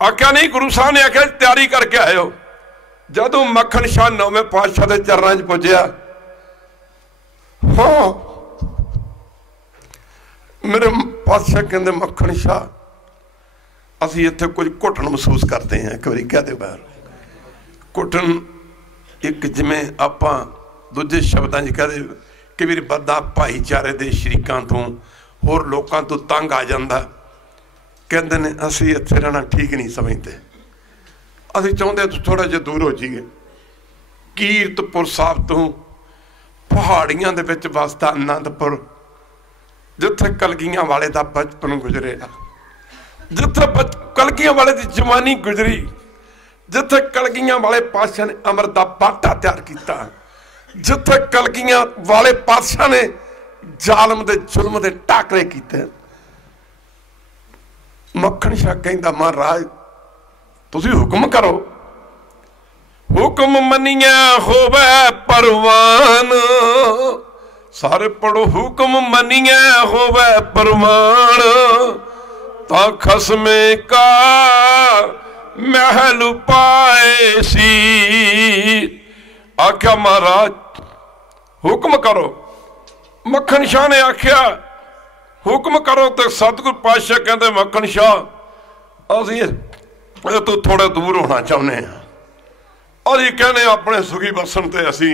आख्या नहीं, गुरु साहब ने आख्या तैयारी करके आयो। जदों मक्खन शाह 9वें पातशाह के चरणों च पुज्या, हाँ मेरे पातशाह कहते मक्खन शाह असी इत्थे कुछ घुटन महसूस करते हैं। एक बारी कह दो बाहर, घुटन एक जिमें आपां दूजे शब्दां च कह कि भी बंदा भाईचारे के शरीकों तो होर लोगों तो तंग आ जाता। कहते ने असी इत्थे रहना ठीक नहीं समझते, असी चाहते तो थोड़ा जिहा दूर हो जाइए। कीरतपुर साहब तो पहाड़ियां दे विच वसदा आनंदपुर, जिथे कलगियां वाले का बचपन गुजरे, जिथे कलगियां वाले की जवानी गुजरी, जिथे कलगियां वाले पातशाह ने अमृत का बाटा तैयार किया, जिथे कलगियां वाले पातशाह ने जालम दे जुल्म दे टाकरे किए। मक्खन शाह कहंदा महाराज तुसीं हुक्म करो। हुक्म मनिया होवे परवान, सारे पढ़ो, हुक्म मनिया होवे परवान। ता खसमे का महल पाए सी। आख्या महाराज हुक्म करो। मक्खन शाह ने आख्या हुक्म करो। तो सतगुरु पातशाह कहते मक्खन शाह असी तो थोड़े दूर होना चाहते हैं। असी कहने अपने सुखी बसन ते असी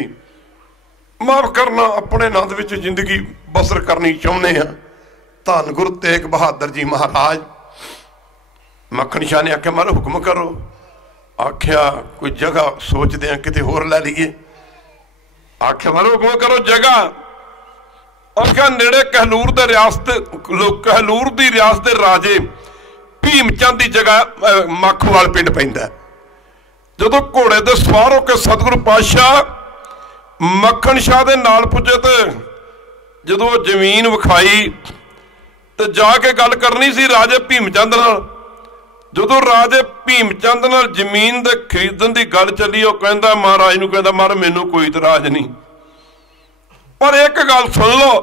माफ करना, अपने नंद विच जिंदगी बसर करनी चाहते हैं। धन गुरु तेग बहादुर जी महाराज। मक्खन शाह ने आख्या मारो हुक्म करो। आख्या कोई जगह सोचते हैं किते होर लै लीए। आख्या मारो हुक्म करो जगह। आख्या नेड़े कहलूर दे रियासत कहलूर दी रियासत दे राजे भीमचंद की जगह मखवाल पिंड पैंदा। जदों घोड़े दे सवार होकर सतगुरु पातशाह मक्खन शाह दे नाल पुजे ते जदों जमीन विखाई ते जाके गल करनी सी राजे भीमचंद नाल। जदों राजे भीमचंद नाल जमीन दे खरीदण दी गल चली, वो कहंदा महाराज नूं, कहंदा महाराज मैनूं कोई इतराज नहीं, पर एक गल सुन लो,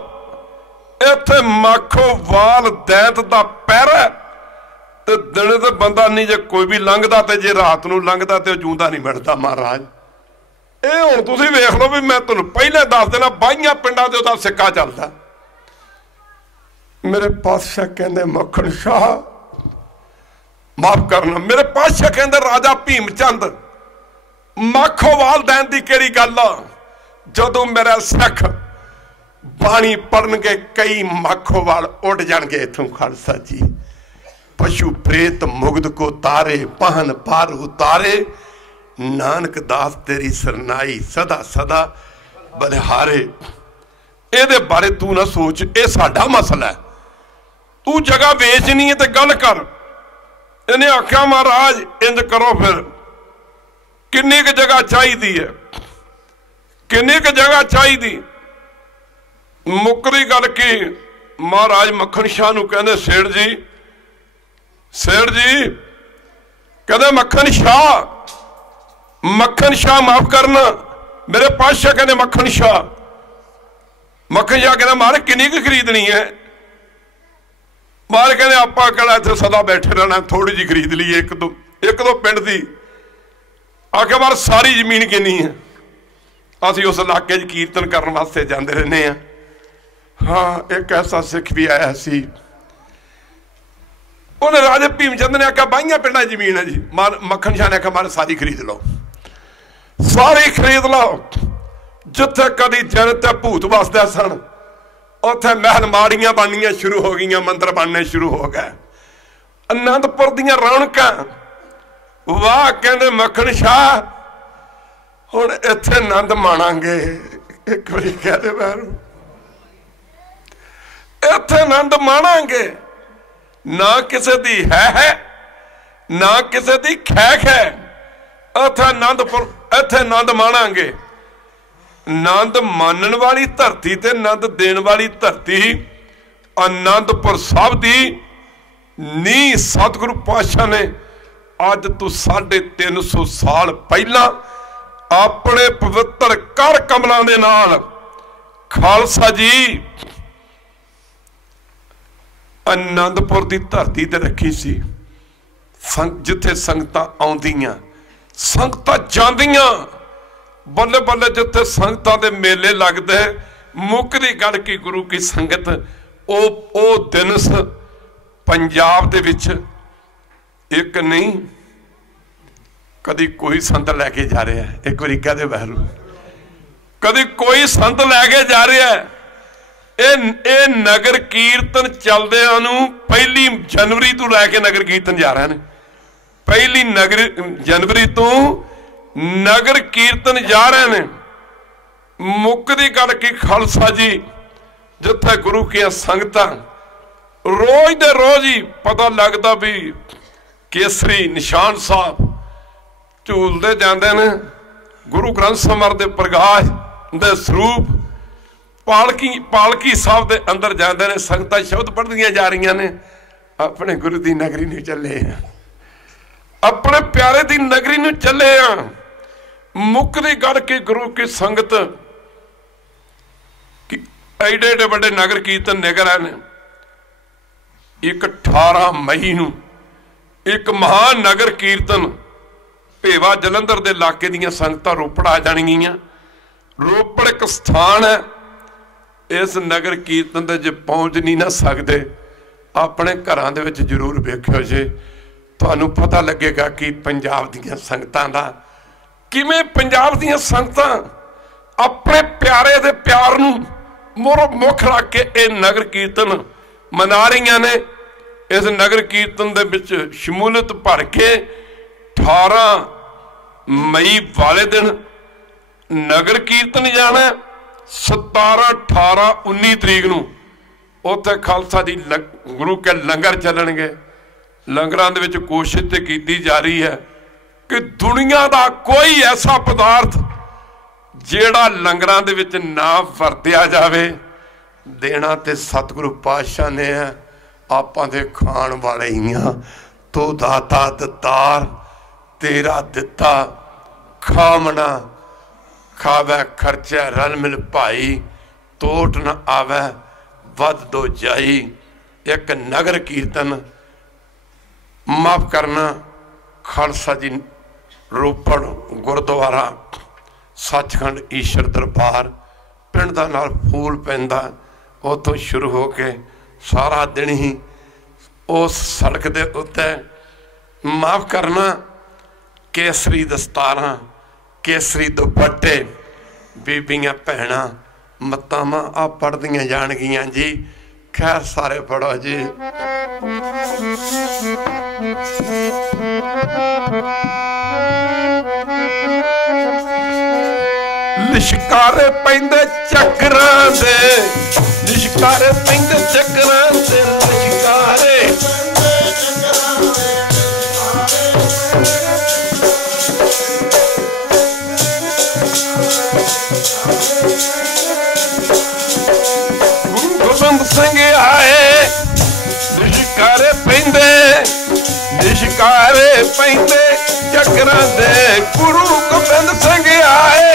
इत्थे मखोवाल दैत दा पैरा ते दिन ते बंदा नहीं, जे कोई भी लंघदा ते जे रात नूं लंघदा ते जूंदा नहीं मिलदा। महाराज ये हुण तुसीं वेख लो भी मैं तुहानूं पहले दस देना, 22 पिंडां ते उहदा सिक्का चलदा। मेरे पातशाह कहंदे मक्खन शाह माफ करना, मेरे पातशाह कहंदे राजा भीमचंद मखोवाल दैन दी किहड़ी गल आ? जदों मेरा सिख बाणी पढ़नगे कई मखोवाल उड़ जाणगे इथों। खालसा जी पशु प्रेत मुग्ध को तारे, पहन पार उतारे, नानक दास तेरी सरनाई सदा सदा बलिहारे। ਇਹਦੇ बारे तू ना सोच, ये साडा मसला है, तू जगह बेचनी है तो गल कर। इन्हें आख्या महाराज इंज करो, फिर किन्नी क जगह चाहिए है, किन्नी क जगह चाहिए? मुकरी गल की महाराज मक्खन शाह नूं कहंदे सेठ जी, सेठ जी कहंदे मक्खन शाह माफ करना, मेरे पातशाह कहंदे मक्खन शाह कहना महाराज किन्नी क खरीदनी है? महाराज कहने आपां कहना इत्थे सदा बैठे रहना, थोड़ी जी खरीद लीए एक दो पिंड दी। आखे बार सारी जमीन किन्नी है? असीं उस इलाके च कीर्तन करन वास्ते जांदे रहने आ। हाँ एक ऐसा सिख भी आया सी, उन्हें राजे भीमचंद ने आख्या 22 पिंडां जमीन है जी। मक्खन शाह ने आख्या महाराज सारी खरीद लो, सारी खरीद लो। जिथे कदी जिन ते भूत वसदे सन उत्थे महल माड़ियां बननियां शुरू हो गई, मंदिर बनने शुरू हो गए। आनंदपुर दियां रौनकां, वाह कहंदे मक्खन शाह हुण इत्थे आनंद माणांगे। एक बारी कह दे बाहरों, इत्थे आनंद माणांगे, ना किसे दी है ना किसे दी खैख है। इत्थे आनंदपुर, इत्थे आनंद माणांगे। आनंद मानन वाली धरती ते आनंद देन वाली धरती आनंदपुर साहब दी नी सतगुरु पातशाह ने अज तो 350 साल पहला अपने पवित्र कर कमलों दे नाल खालसा जी आनंदपुर की धरती ते रखी सी। जिथे संगतां आउंदियां, संगतां जांदियां, बल्ले बल्ले जिथे संगतां दे मेले लगदे, मुकदी गल की गुरु की संगत ओ दिन पंजाब दे विच एक नहीं कदी कोई संत लैके जा रहा है। एक बार कह दे बहरू, कदी कोई संत लैके जा रहा है। ये नगर कीर्तन चलदे नूं 1 जनवरी तो लैके नगर कीर्तन जा रहे हैं। 1 जनवरी तो नगर कीर्तन जा रहे हैं। मुकदी गल की खालसा जी जिथे गुरु की संगतां रोज दे रोज ही पता लगता भी केसरी निशान साहब झूलते जाते हैं। गुरु ग्रंथ साहिब दे प्रकाश दे स्वरूप पालकी साहब दे अंदर जाते हैं। संगतां शब्द पढ़दियां जा रही ने, अपने गुरु की नगरी नूं चले हैं, अपने प्यारे की नगरी नूं चले हैं। मुकदी गल की गुरु की संगत एडे एडे बड़े नगर कीर्तन निकल आए हैं। एक 18 मई नूं एक महान नगर कीर्तन भेवा जलंधर के इलाके दीयां संगतां रोपड़ आ जाणगियां। रोपड़ एक स्थान है, इस नगर कीर्तन दे जे पहुंच नहीं ना सकते, अपने घरां दे विच जरूर वेखियो जे, तुहानूं पता लगेगा कि पंजाब दीयां संगतां दा किवें पंजाब दीयां संगतां अपने प्यारे दे प्यार नूं मुख रख के ये नगर कीर्तन मना रही ने। इस नगर कीर्तन दे विच शमूलियत भर के 18 मई वाले दिन नगर कीर्तन जाना 17, 18, 19 तरीक नूं उत्थे खालसा दी गुरु के लंगर चलणगे। लंगरां दे विच कोशिश ते कीती जा रही है कि दुनिया दा कोई ऐसा पदार्थ जेड़ा लंगरां दे विच ना वरतिया जावे। देना ते सतगुरु पातशाह ने है, आपां दे खाण वाले ही हां। तू दाता दतार तेरा दिता खामना खावे खर्चा रल मिल भाई तोट न आवे वध दो जाई। एक नगर कीर्तन माफ करना खालसा जी रोपड़ गुरुद्वारा सचखंड ईश्वर दरबार पिंड दा नाल फूल पैंदा उतों शुरू हो के सारा दिन ही उस सड़क दे उत्ते माफ करना केसरी दस्तारां केसरी दुपट्टे बीबियां भैणां मत्तावां आ पढ़दियां जाणगियां जी। खैर सारे पढ़ो जी। लिशकारे पैंदे चक्रां दे लिशकारे पैंदे चक्रां दे लिशकारे गोबिंद सिंह आए लिशकारे पैंदे चक्रां दे गुरु गोबिंद सिंह आए।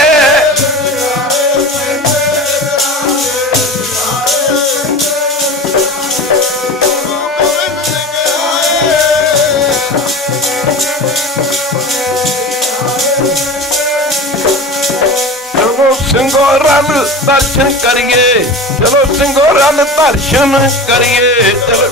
सिंगो रल दर्शन करिए चलो सिंगो रल दर्शन करिए चलो।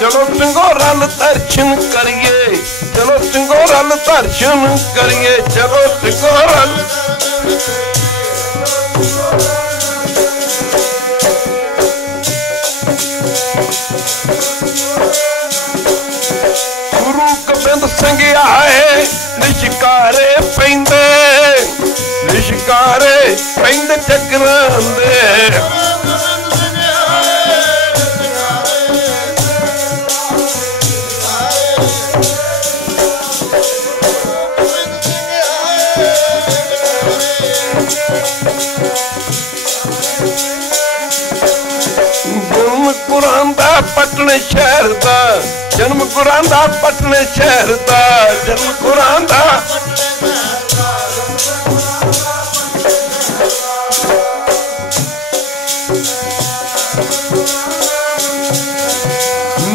चलो सिंगो रल दर्शन करिए चलो सिंगो रल दर्शन करिए चलो सिंगो रल। गुरु गोबिंद सिंह आए लिशकारे पैंदे चक्रां दे। पटन शहर दा जन्म गुरां दा पटन शहर दा जन्म गुरां दा।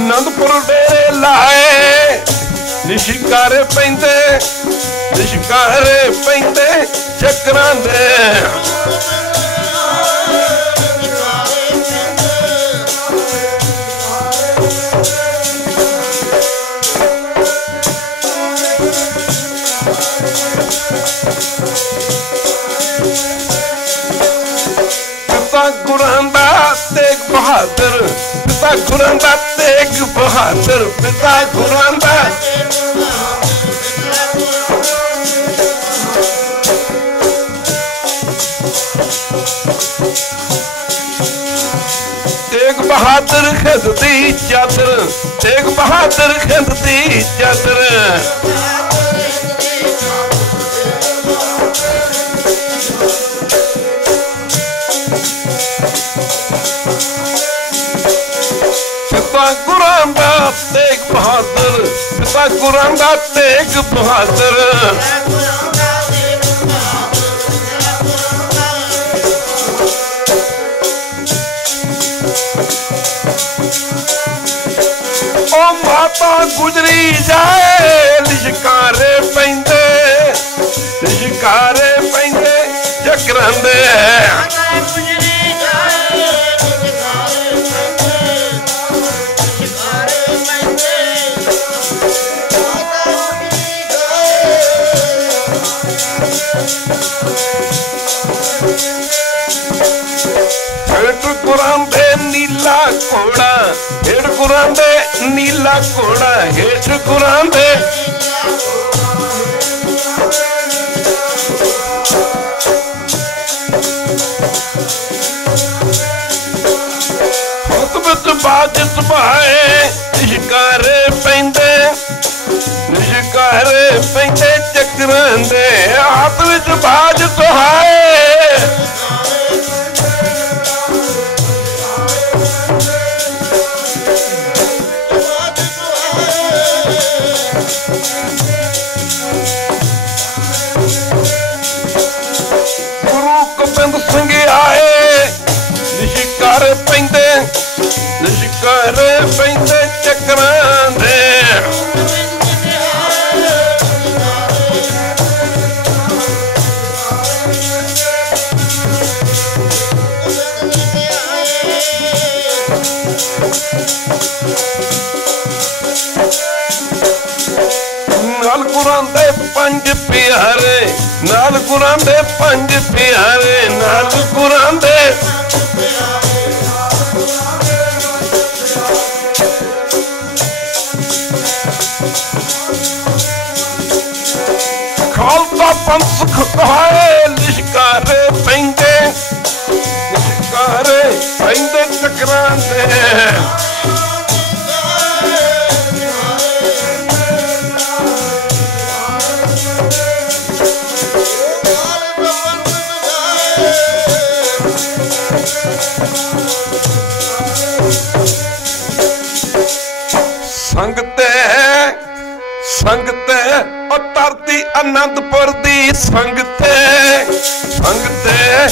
नंदपुर डेरे लाए लिशकारे पैंदे चक्रां दे। गुरां दा तेग बहादुर पिता गुरां दा तेग बहादुर पिता गुरां दा। तेग बहादुर खिंद दी चादर तेग बहादुर खिंद दी चादर। गुरां दा तेग बहादुर पिता गुरां दा तेग बहादुर। ओ माता गुजरी जाए लिशकारे पैंदे चक्रां दे। ਗੁਰਾਂ ਦੇ ਨੀਲਾ ਘੋੜਾ, ਹੇਠ ਗੁਰਾਂ ਦੇ ਨੀਲਾ ਘੋੜਾ, ਹੇਠ ਗੁਰਾਂ ਦੇ ਬਾਜ ਸੁਭਾਏ ਸ਼ਿਕਾਰੇ ਪੈਂਦੇ, ਸ਼ਿਕਾਰੇ ਪੈਂਦੇ ਚੱਕਰਾਂ ਦੇ ਹੱਥ ਵਿੱਚ ਬਾਜ ਸੁਹਾਏ। ਗੁਰੂ ਗੋਬਿੰਦ ਸਿੰਘ ਆਏ ਸ਼ਿਕਾਰੇ ਪੈਂਦੇ, ਸ਼ਿਕਾਰੇ ਪੈਂਦੇ ਚੱਕਰਾਂ ਦੇ ਨਾਲ ਗੁਰਾਂ ਦੇ ਪੰਜ ਪਿਆਰੇ, ਨਾਲ ਗੁਰਾਂ ਦੇ ਪੰਜ ਪਿਆਰੇ, ਨਾਲ ਗੁਰਾਂ ਦੇ ਖਾਲਸਾ ਪੰਥ ਕਹਾਏ ਲਿਸ਼ਕਾਰੇ ਪੈਂਦੇ, ਲਿਸ਼ਕਾਰੇ ਪੈਂਦੇ ਚੱਕਰਾਂ ਦੇ ਸੰਗਤੇ, ਸੰਗਤੇ ਉਹ ਧਰਤੀ ਅਨੰਦਪੁਰ ਦੀ ਸੰਗਤੇ, ਸੰਗਤੇ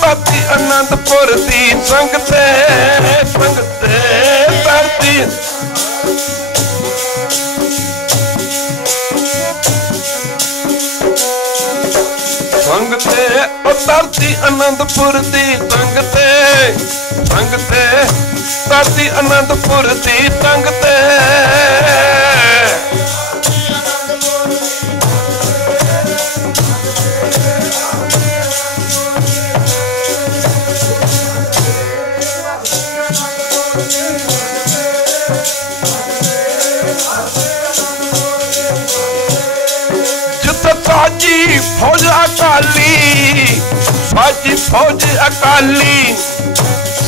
ਧਰਤੀ ਅਨੰਦਪੁਰ ਦੀ ਸੰਗਤੇ, ਸੰਗਤੇ ਧਰਤੀ ਸੰਗਤੇ ਉਹ ਧਰਤੀ ਅਨੰਦਪੁਰ ਦੀ ਸੰਗਤੇ, ਸੰਗਤੇ ਧਰਤੀ ਅਨੰਦਪੁਰ ਦੀ ਸੰਗਤੇ ਸਾਜੀ ਫੌਜ ਅਕਾਲੀ, ਸਾਜੀ ਫੌਜ ਅਕਾਲੀ,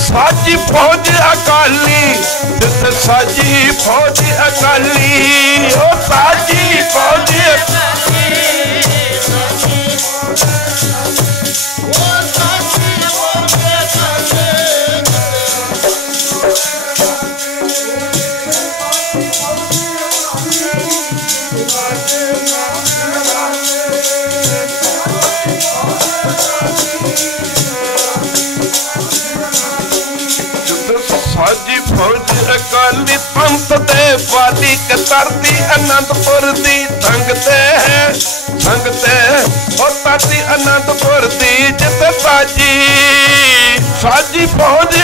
ਸਾਜੀ ਫੌਜ ਅਕਾਲੀ, ਜਿੱਥੇ ਸਾਜੀ ਫੌਜ ਅਕਾਲੀ, ਉਹ ਸਾਜੀ ਫੌਜ ਸਾਜੀ ਫੌਜ ਅਕਾਲੀ ਪੰਥ ਦੇ ਵਾਲੀ ਧਰਤੀ ਅਨੰਦਪੁਰ ਦੀ ਸੰਗਤੇ, ਸੰਗਤੇ ਉਹ ਧਰਤੀ ਅਨੰਦਪੁਰ ਦੀ ਜਿੱਥੇ ਸਾਜੀ, ਸਾਜੀ ਫੌਜ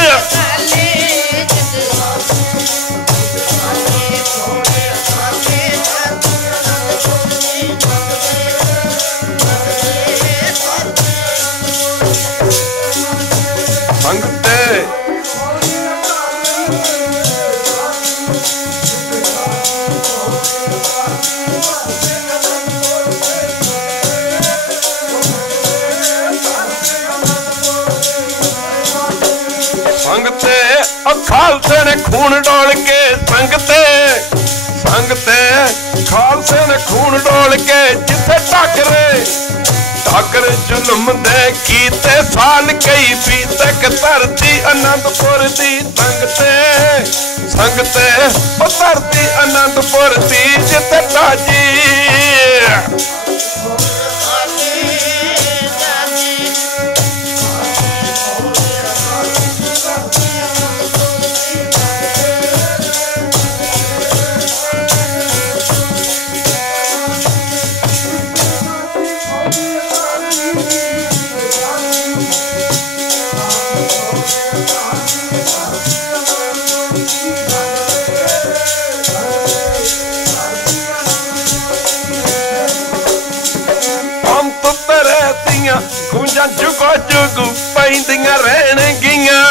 ਸੰਗਤੇ ਸੰਗਤੇ ਖਾਲਸੇ ਨੇ ਖੂਨ ਡੋਲ ਕੇ ਸੰਗਤੇ, ਸੰਗਤੇ ਖਾਲਸੇ ਨੇ ਖੂਨ ਡੋਲ ਕੇ ਜਿੱਥੇ ਟਾਕਰੇ, ਟਾਕਰੇ ਜ਼ੁਲਮ ਦੇ ਕੀਤੇ ਸਾਲ ਕਈ ਬੀਤੇ ਧਰਤੀ ਅਨੰਦਪੁਰ ਦੀ ਸੰਗਤੇ, ਸੰਗਤੇ ਉਹ ਧਰਤੀ ਅਨੰਦਪੁਰ ਦੀ ਜਿੱਥੇ ਤਾਜੀ ਗੂੰਜਾਂ ਜੁਗੋ ਜੁਗ ਪੈਂਦੀਆਂ ਰਹਿਣਗੀਆਂ,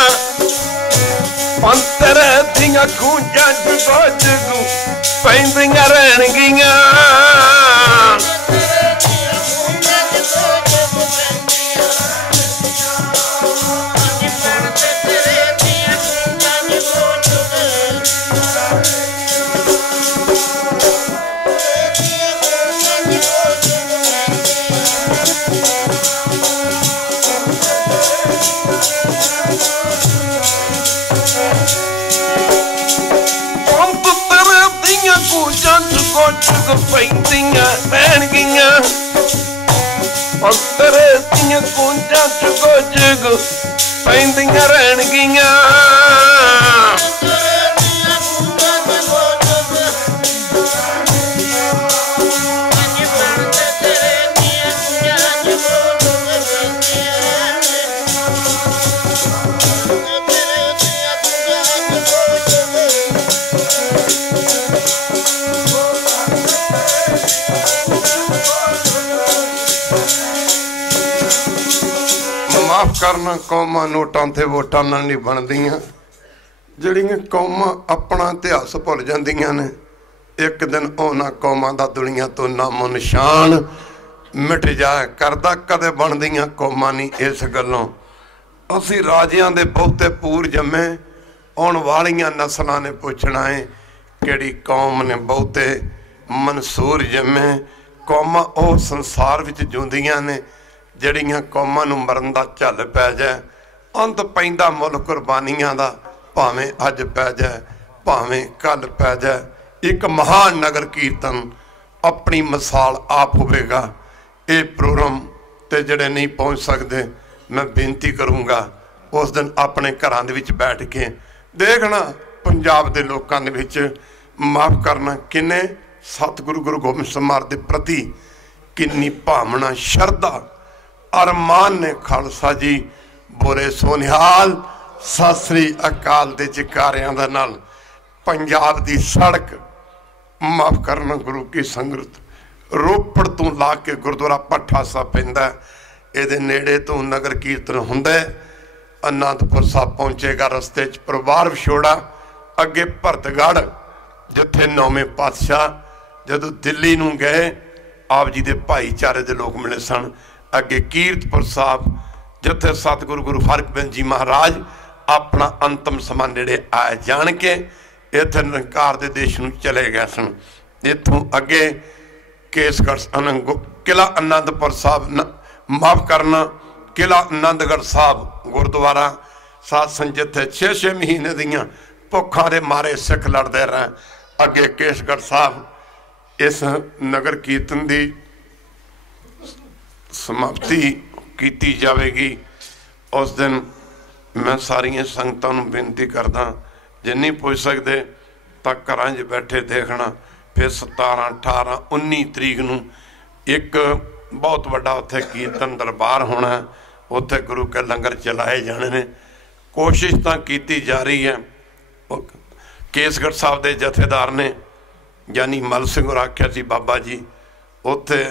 तेरे दियां गूंजां जुगो जुगू पैंदियां रहणगियां जुग पैंदियां रहणगियां तेरे दियां गूंजां जुगो जुग पैंदियां रहणगियां माफ करना कौमां नोटां ते वोटां नाल नहीं बनदियां जिहड़ियां कौमां अपना इतिहास भुल जांदियां ने एक दिन उन्हां कौमां दा दुनिया तो नामो निशान मिट जाए करदा कदे बनदियां कौमां नहीं इस गल्लों असीं राजियां दे बहुते पूर जम्मे आउण वालियां नस्लां ने पुछना है किहड़ी कौम ने बहुते मंसूर जम्मे कौमां ओह संसार विच जिउंदियां ने जड़ियां कौमां नूं मरन दा झल पै जाए अंत पैंदा मुल कुर्बानियां दा भावें अज पै जाए भावें कल पै जाए एक महान नगर कीर्तन अपनी मिसाल आप होवेगा। ये प्रोग्राम ते जड़े नहीं पहुँच सकते मैं बेनती करूँगा उस दिन अपने घरां दे विच बैठ के देखना पंजाब दे लोकां दे विच माफ करना किन्ने सतगुरु गुरु गोबिंद सिंह महाराज दे प्रति किन्नी भावना शरधा अरमान ने खालसा जी बोले सोनिहाल सत श्री अकाल दे जकारियां दा नाल पंजाब दी सड़क माफ करना गुरु की संगत रोपड़ तो ला के गुरुद्वारा भट्ठा साहब पैंदा इहदे नेड़े तो नगर कीर्तन हुंदा आनंदपुर साहब पहुंचेगा रस्ते च परिवार विछोड़ा अगे भरतगढ़ जिथे नौवें पातशाह जदों दिल्ली नूं गए आप जी दे भाईचारे दे लोग मिले सन अगे कीरतपुर साहब जिथे सतगुरु गुरु हरगोबिंद जी महाराज अपना अंतिम समा नेड़े आए जान के इत्थे निरंकार दे देश नूं चले गए सन। इत्थों अगे केसगढ़ किला आनंदपुर साहब माफ करना किला आनंदगढ़ साहब गुरुद्वारा साध संगत जिथे 6-6 महीने दियां भुखां दे मारे सिख लड़ते रहे अगे केसगढ़ साहब इस नगर कीर्तन की समाप्ति की जाएगी। उस दिन मैं सारिया संगतां नूं बेनती करदा जे नहीं पुछ सकते तो घरां च बैठे देखना फिर 17, 18, 19 तरीक नूं एक बहुत बड़ा उत्थे कीर्तन दरबार होना उत्थे गुरु के लंगर चलाए जाने ने कोशिश तो की जा रही है। केसगढ़ साहब के जथेदार ने यानी मल सिंह और आख्या सी बाबा जी उत्थे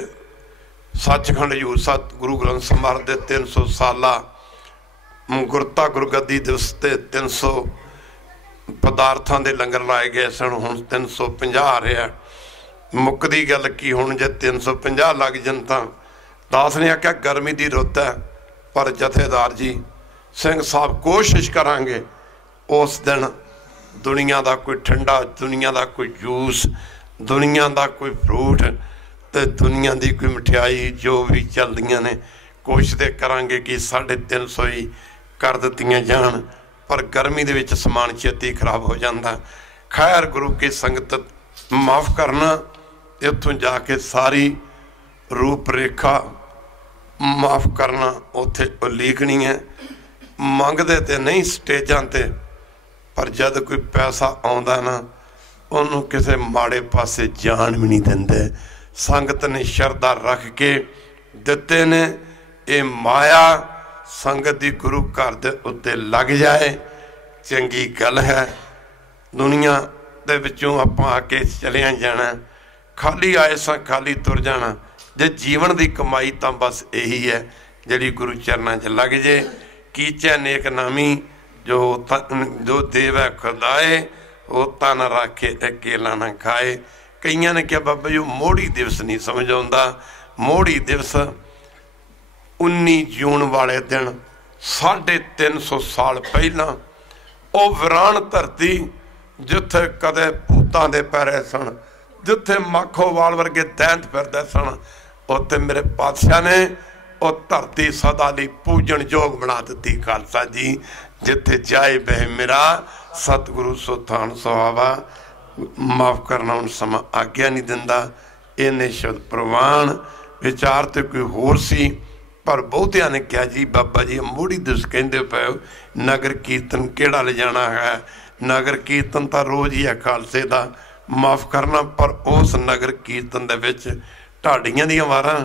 सचखंड हजूर साहब गुरु ग्रंथ साहिब महाराज दे 300 साला गुरता गुरगद्दी दिवस ते 300 पदार्थां दे लंगर लाए गए सन हुण 350 आ रहा मुकदी गल की हुण जे 350 लग जन तां दास ने आख्या गर्मी की रुत है पर जथेदार जी सिंह साहब कोशिश करांगे उस दिन दुनिया का कोई ठंडा दुनिया का कोई जूस दुनिया का कोई फ्रूट तो दुनिया की कोई मिठाई जो भी चलदियां ने कोशिश तो करांगे कि 350 ही कर दित्तियां जान पर गर्मी दे विच समान छेती खराब हो जाता। खैर गुरु की संगत माफ़ करना इत्थों जाके सारी रूप रेखा माफ़ करना उत्थे उलीकनी है मंगते तो नहीं स्टेजां ते पर जद कोई पैसा आउंदा ना उन्होंने किसी माड़े पासे जान भी नहीं देंदे। संगत ने शरधा रख के दिते ने ये माया संगत की गुरु घर दे उत्ते लग जाए चंगी गल है। दुनिया दे विचों आपां आके चलिया जाना खाली आए सां खाली तुर जाना जे जीवन की कमाई तो बस यही है जिहड़ी गुरु चरणों च लग जे कीचे नेक नामी जो देवै खुदाए वो तन राखे अकेला ना खाए। कईयां ने कहा बाबा जी मोड़ी दिवस नहीं समझ आउंदा। मोड़ी दिवस 19 जून वाले दिन 350 साल पहला वो वीरान धरती जिथे कदे भूतां दे पैरे सन, जिथे माखोवाल वर्गे दैंत फिरदे सन, उत्थे मेरे पातशाह ने वो धरती सदा लई पूजन योग बना दी। खालसा जी जिथे जाए बह मेरा सतगुरु सुल्तान सुहावा। माफ करना उन समा आग्ञा नहीं दिंदा। इन्ने शब्द प्रवान विचार तो कोई होर सी, पर बहुतियां ने कहा जी बाबा जी मोड़ी दिवस कहंदे पे नगर कीर्तन केड़ा ले जाना है। नगर कीर्तन तो रोज़ ही है खालसे दा। माफ करना पर उस नगर कीर्तन दे विच ढाडियां दी वारां,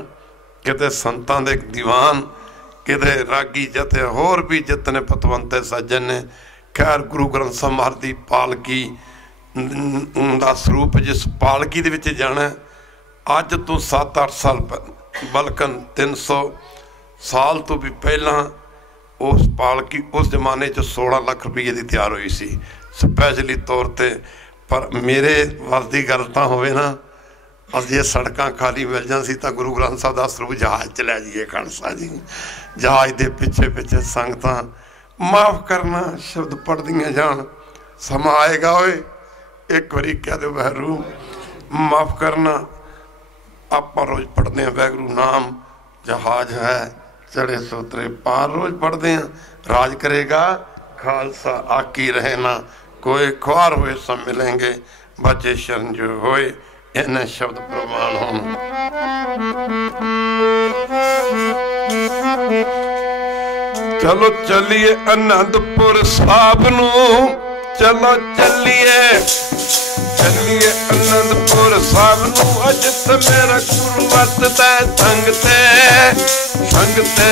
किते संतां दे दीवान, किते रागी जथे होर भी जितने पतवंते सज्जन ने। खैर गुरु ग्रंथ साहिब महाराज दी पालकी दा स्वरूप जिस पालकी दे विच जाना अज तो 7-8 साल बल्कि 300 साल तो भी पहला उस पालकी उस जमाने 16 लाख रुपये की तैयार हुई सी स्पैशली तौर पर। पर मेरे वस की गल तो होवे ना, जे सड़कां खाली मिल जान सी तां गुरु ग्रंथ साहिब दा स्वरूप जहाज च लै जाइए खालसा जी। जहाज दे पिछे पिछे संगतां माफ करना शब्द पढ़दियां जान। समा आएगा ओए एक बारी कह दो वैगुरू माफ करना। आप रोज पढ़ते हैं वैगुरू नाम जहाज है चढ़े सोतरे पार, रोज पढ़ते हैं राज करेगा खालसा आकी रहे ना कोई। ख्वार हुए सब मिलेंगे बचे शरण जो होए। इन्हें शब्द प्रमाण हों। चलो चलिए आनंदपुर साहब नू, चलो चलिए चलिए आनंदपुर साहब नू। अज ते मेरा गुरु वसदा संगते संगते,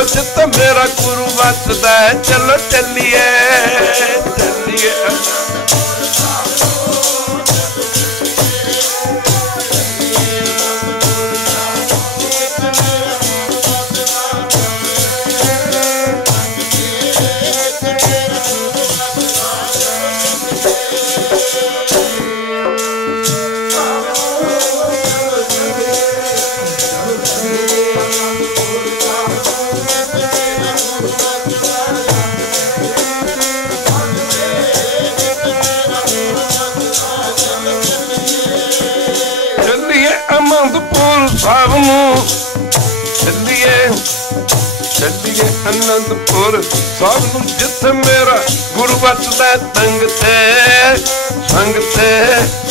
अज ते मेरा गुरु वसदा। चलो चलिए चलिए साहब नू। चलिए चलिए आनंदपुर साहब नू, जिथे मेरा गुरु वसदा संगते संगते,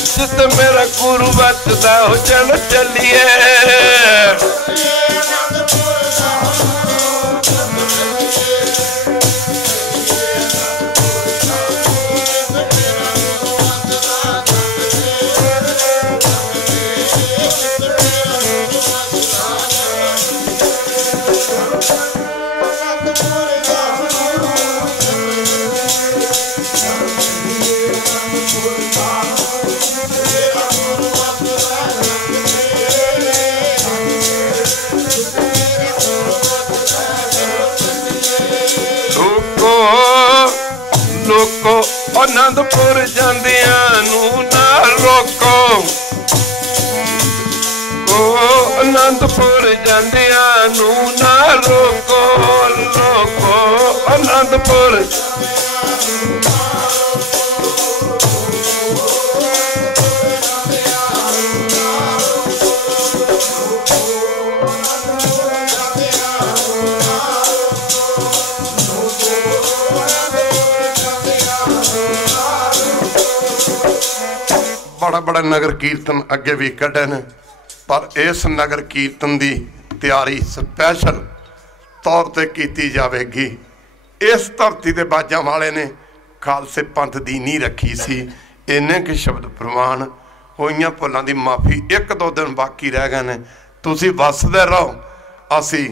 जिथे मेरा गुरु वसदा हो। चलो चलिए लोको आनंदपुर जांदियां नू ना रोको। ओ आनंदपुर जांदियां नू ना रोको। लोको आनंदपुर बड़ा बड़ा नगर कीर्तन अगे भी कढ़े ने, पर इस नगर कीर्तन की तैयारी स्पैशल तौर पर की जाएगी। इस धरती के बाजा वाले ने खालसे पंथ की नींह रखी सी। इन्ने के शब्द प्रमाण होइयां भुलां की माफ़ी। 1-2 दिन बाकी रह गए ने। तुसी वसदे रहो, असी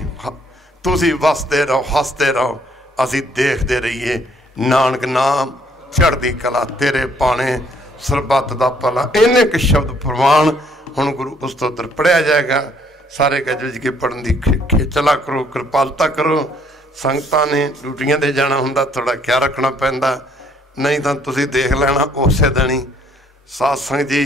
तुसी वसदे रहो, हसते रहो, असी देखते रहिए। नानक नाम चढ़दी कला तेरे पाने सरबत दा भला। इन्ने के शब्द प्रमाण हुण गुरु उस्तोत्र पढ़िया जाएगा। सारे गज के पढ़न की खिचला करो, कृपालता करो। संगतां ने ड्यूटियां ते जाना हुंदा, थोड़ा ख्याल रखना पैंदा, नहीं तो तुसीं देख लेना उस दिन ही साध संगत जी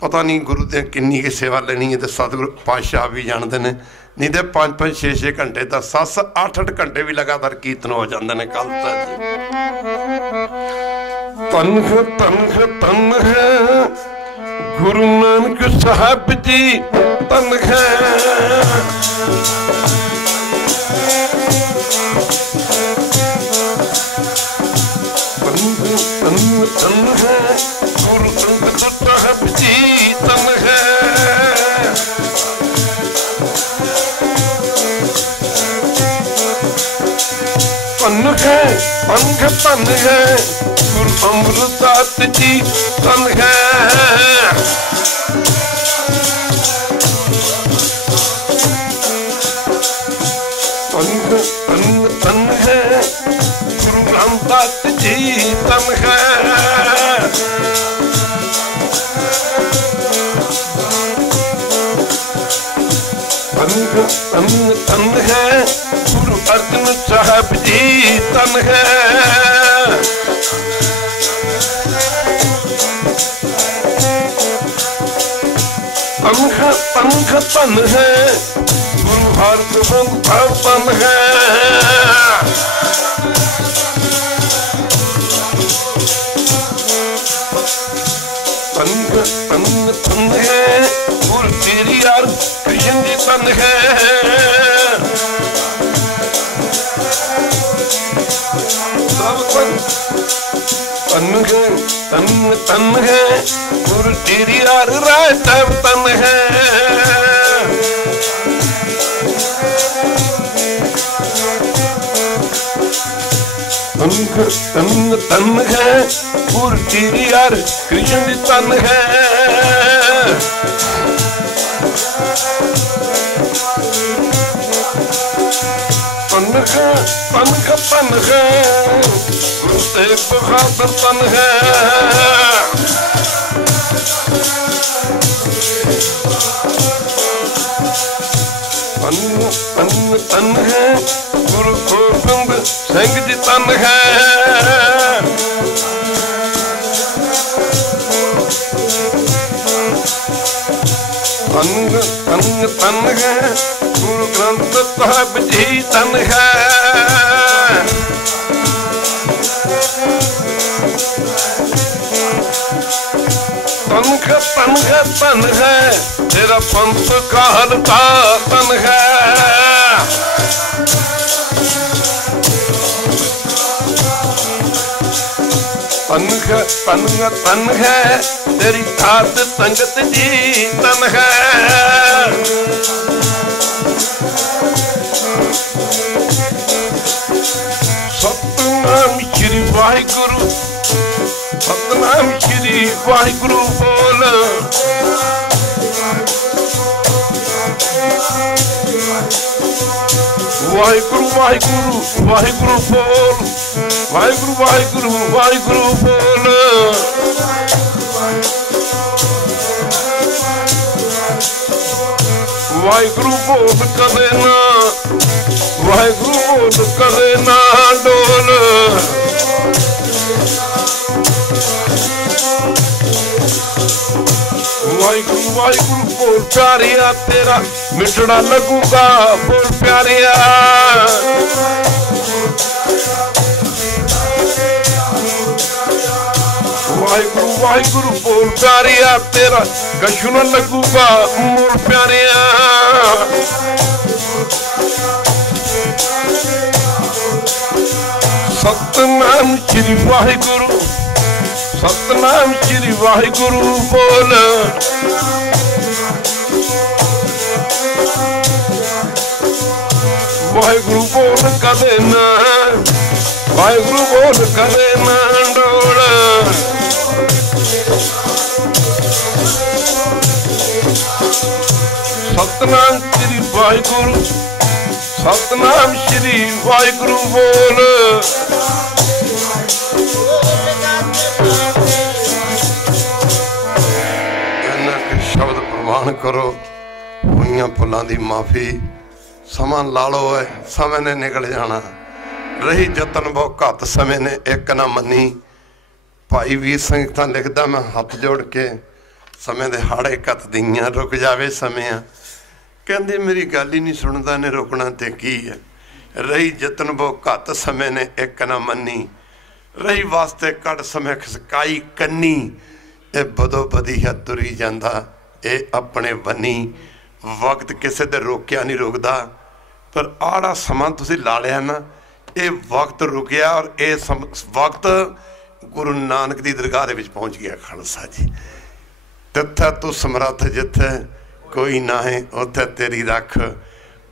पता नहीं गुरु दे किन्नी की सेवा लेनी है। तो सतगुरु पातशाह भी जानते हैं, नहीं तो 5-5 6-6 घंटे तो 7-8 घंटे भी लगातार कीर्तन हो जाते हैं। कल तक तन है गुरु नानक साहब जी, तन है तन है गुरु नानक साहब जी, तन है तन है गुरु अमृतदास जी, तन है तन है गुरु रामदास जी, तन है तन है गुरु अर्जन साहब जी, तन है तन है गुरु हरगोबिंद साहब, तन है तन है गुरु तेरी यार कृष्ण जी, तन है तन है गुरु तेरी यार राय साहब, तन है तन है गुरु तेरी यार कृष्ण जी, तन है तन है गुरु तेग बहादुर, तन है तन है गुरु गोबिंद सिंह जी, तन है तन है गुरु ग्रंथ साहब जी, तन है तन है तेरा पंथ कहलता, तन है तन है तेरी साध संगत जी, तन है सतनाम श्री वाहिगुरु, सतनाम श्री वाहिगुरु बोल, वाहिगुरु वाहिगुरु वाहिगुरु बोल, वाहिगुरु वाहिगुरु वाहिगुरु बोल, वाहिगुरु बोल करे ना, वाहिगुरु बोल करे ना डोल, वाहिगुरु वाहिगुरु बोल प्यारिया, तेरा मिठड़ा लगूगा बोल प्यारिया, वाहिगुरु वाहिगुरु बोल प्यारिया, तेरा कछु न लगूगा मोर प्यारिया, सतनाम श्री वाहिगुरु, सतनाम श्री वाहिगुरु बोल, वाहिगुरु बोल कदे ना, वाहिगुरु बोल कदे ना डोल, सतनाम श्री वाहिगुरु, सतनाम श्री वाहिगुरु बोल, शब्द प्रमाण करो, हुईयां भुलां दी माफी, समा ला लो है, समय ने निकल जाना। रही जतन बहु घत समय ने एक ना मनी। भाई वीर सिंह तां लिखदा, मैं हथ जोड़ के समय दे हाड़े घत दियां, रुक जावे समय। कहंदे मेरी गल ही नहीं सुनदा, ने रुकना ते की है। रही जतन बहु घत समय ने एक ना मनी। रही वास्ते कट समय खसकाई कन्नी। ये बदो बदी है तुरी जांदा, ये अपने बनी। वक्त किसी दे रोकिया नहीं रुकदा, पर आड़ा समा तुसीं ला लिया ना, ये वक्त रुकिया। और ये वक्त गुरु नानक की दरगाह दे विच पहुँच गया। खालसा जी तिथे तू समर्थ, जिथे कोई ना है उत्थे तेरी रख।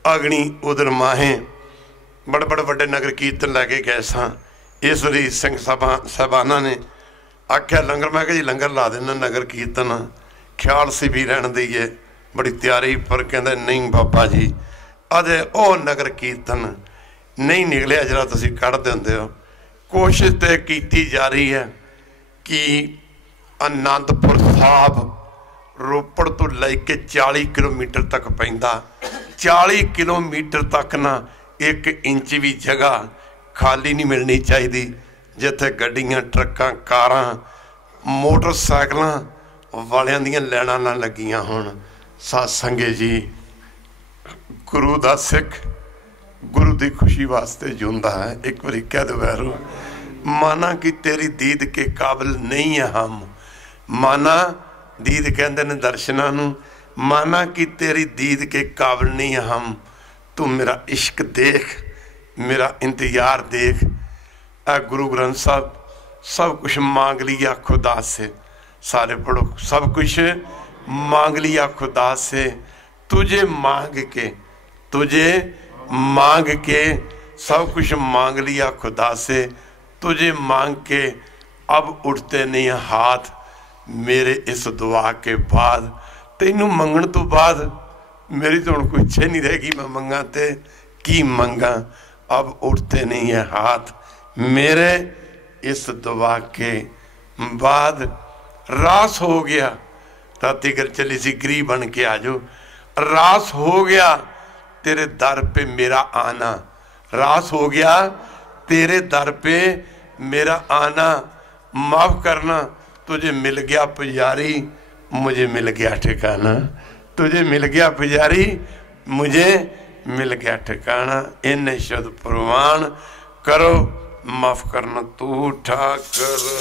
अग्नि उदर माहे। बड़े बड़े वड्डे नगर कीर्तन लैके गए सां। इस वारी सिंह साहबाना ने आख्या लंगर, मैं कहा जी लंगर ला देना, नगर कीर्तन ख्याल से भी रहन दईए, बड़ी तैयारी। पर कहते नहीं बाबा जी अजे ओ नगर कीर्तन नहीं निकलिया जरा तुसीं कढ़ दिंदे हो। कोशिश तो की जा रही है कि आनंदपुर साहब रोपड़ तो लैके 40 किलोमीटर तक पैंदा, 40 किलोमीटर तक ना 1 इंच भी जगह खाली नहीं मिलनी चाहिए, जिथे गड्डियां ट्रक्कां कारां मोटरसाइकिलों वालियां दियां लैना ना लगियां होण। साध संगे जी गुरु दा सिख गुरु की खुशी वास्ते जिंदा है। एक बारी कह दो वैरो, माना कि तेरी दीद के काबिल नहीं है हम। माना दीद कहते ने दर्शना नूं, माना कि तेरी दीद के काबिल नहीं है हम। तू मेरा इश्क देख, मेरा इंतजार देख। आ गुरु ग्रंथ साहब सब कुछ मांग लिया खुदा से। सारे पढ़ो, सब कुछ मांग लिया खुदा से। तुझे मांग के, तुझे मांग के, सब कुछ मांग लिया खुदा से। तुझे मांग के अब उठते नहीं हाथ मेरे इस दुआ के बाद। तेनू मंगण तो बाद मेरी तो हुण कोई इच्छा नहीं रहेगी, मैं मंगा ते की मंगा। अब उठते नहीं है हाथ मेरे इस दुआ के बाद। रास हो गया, राती घर चली सी गरीब बन के आजो। रास हो गया तेरे दर पे मेरा आना। रास हो गया तेरे दर पे मेरा आना। माफ करना तुझे मिल गया पुजारी, मुझे मिल गया ठिकाना। तुझे मिल गया पुजारी, मुझे मिल गया ठिकाना। इन शब्द प्रवान करो, माफ करना तू ठाकर।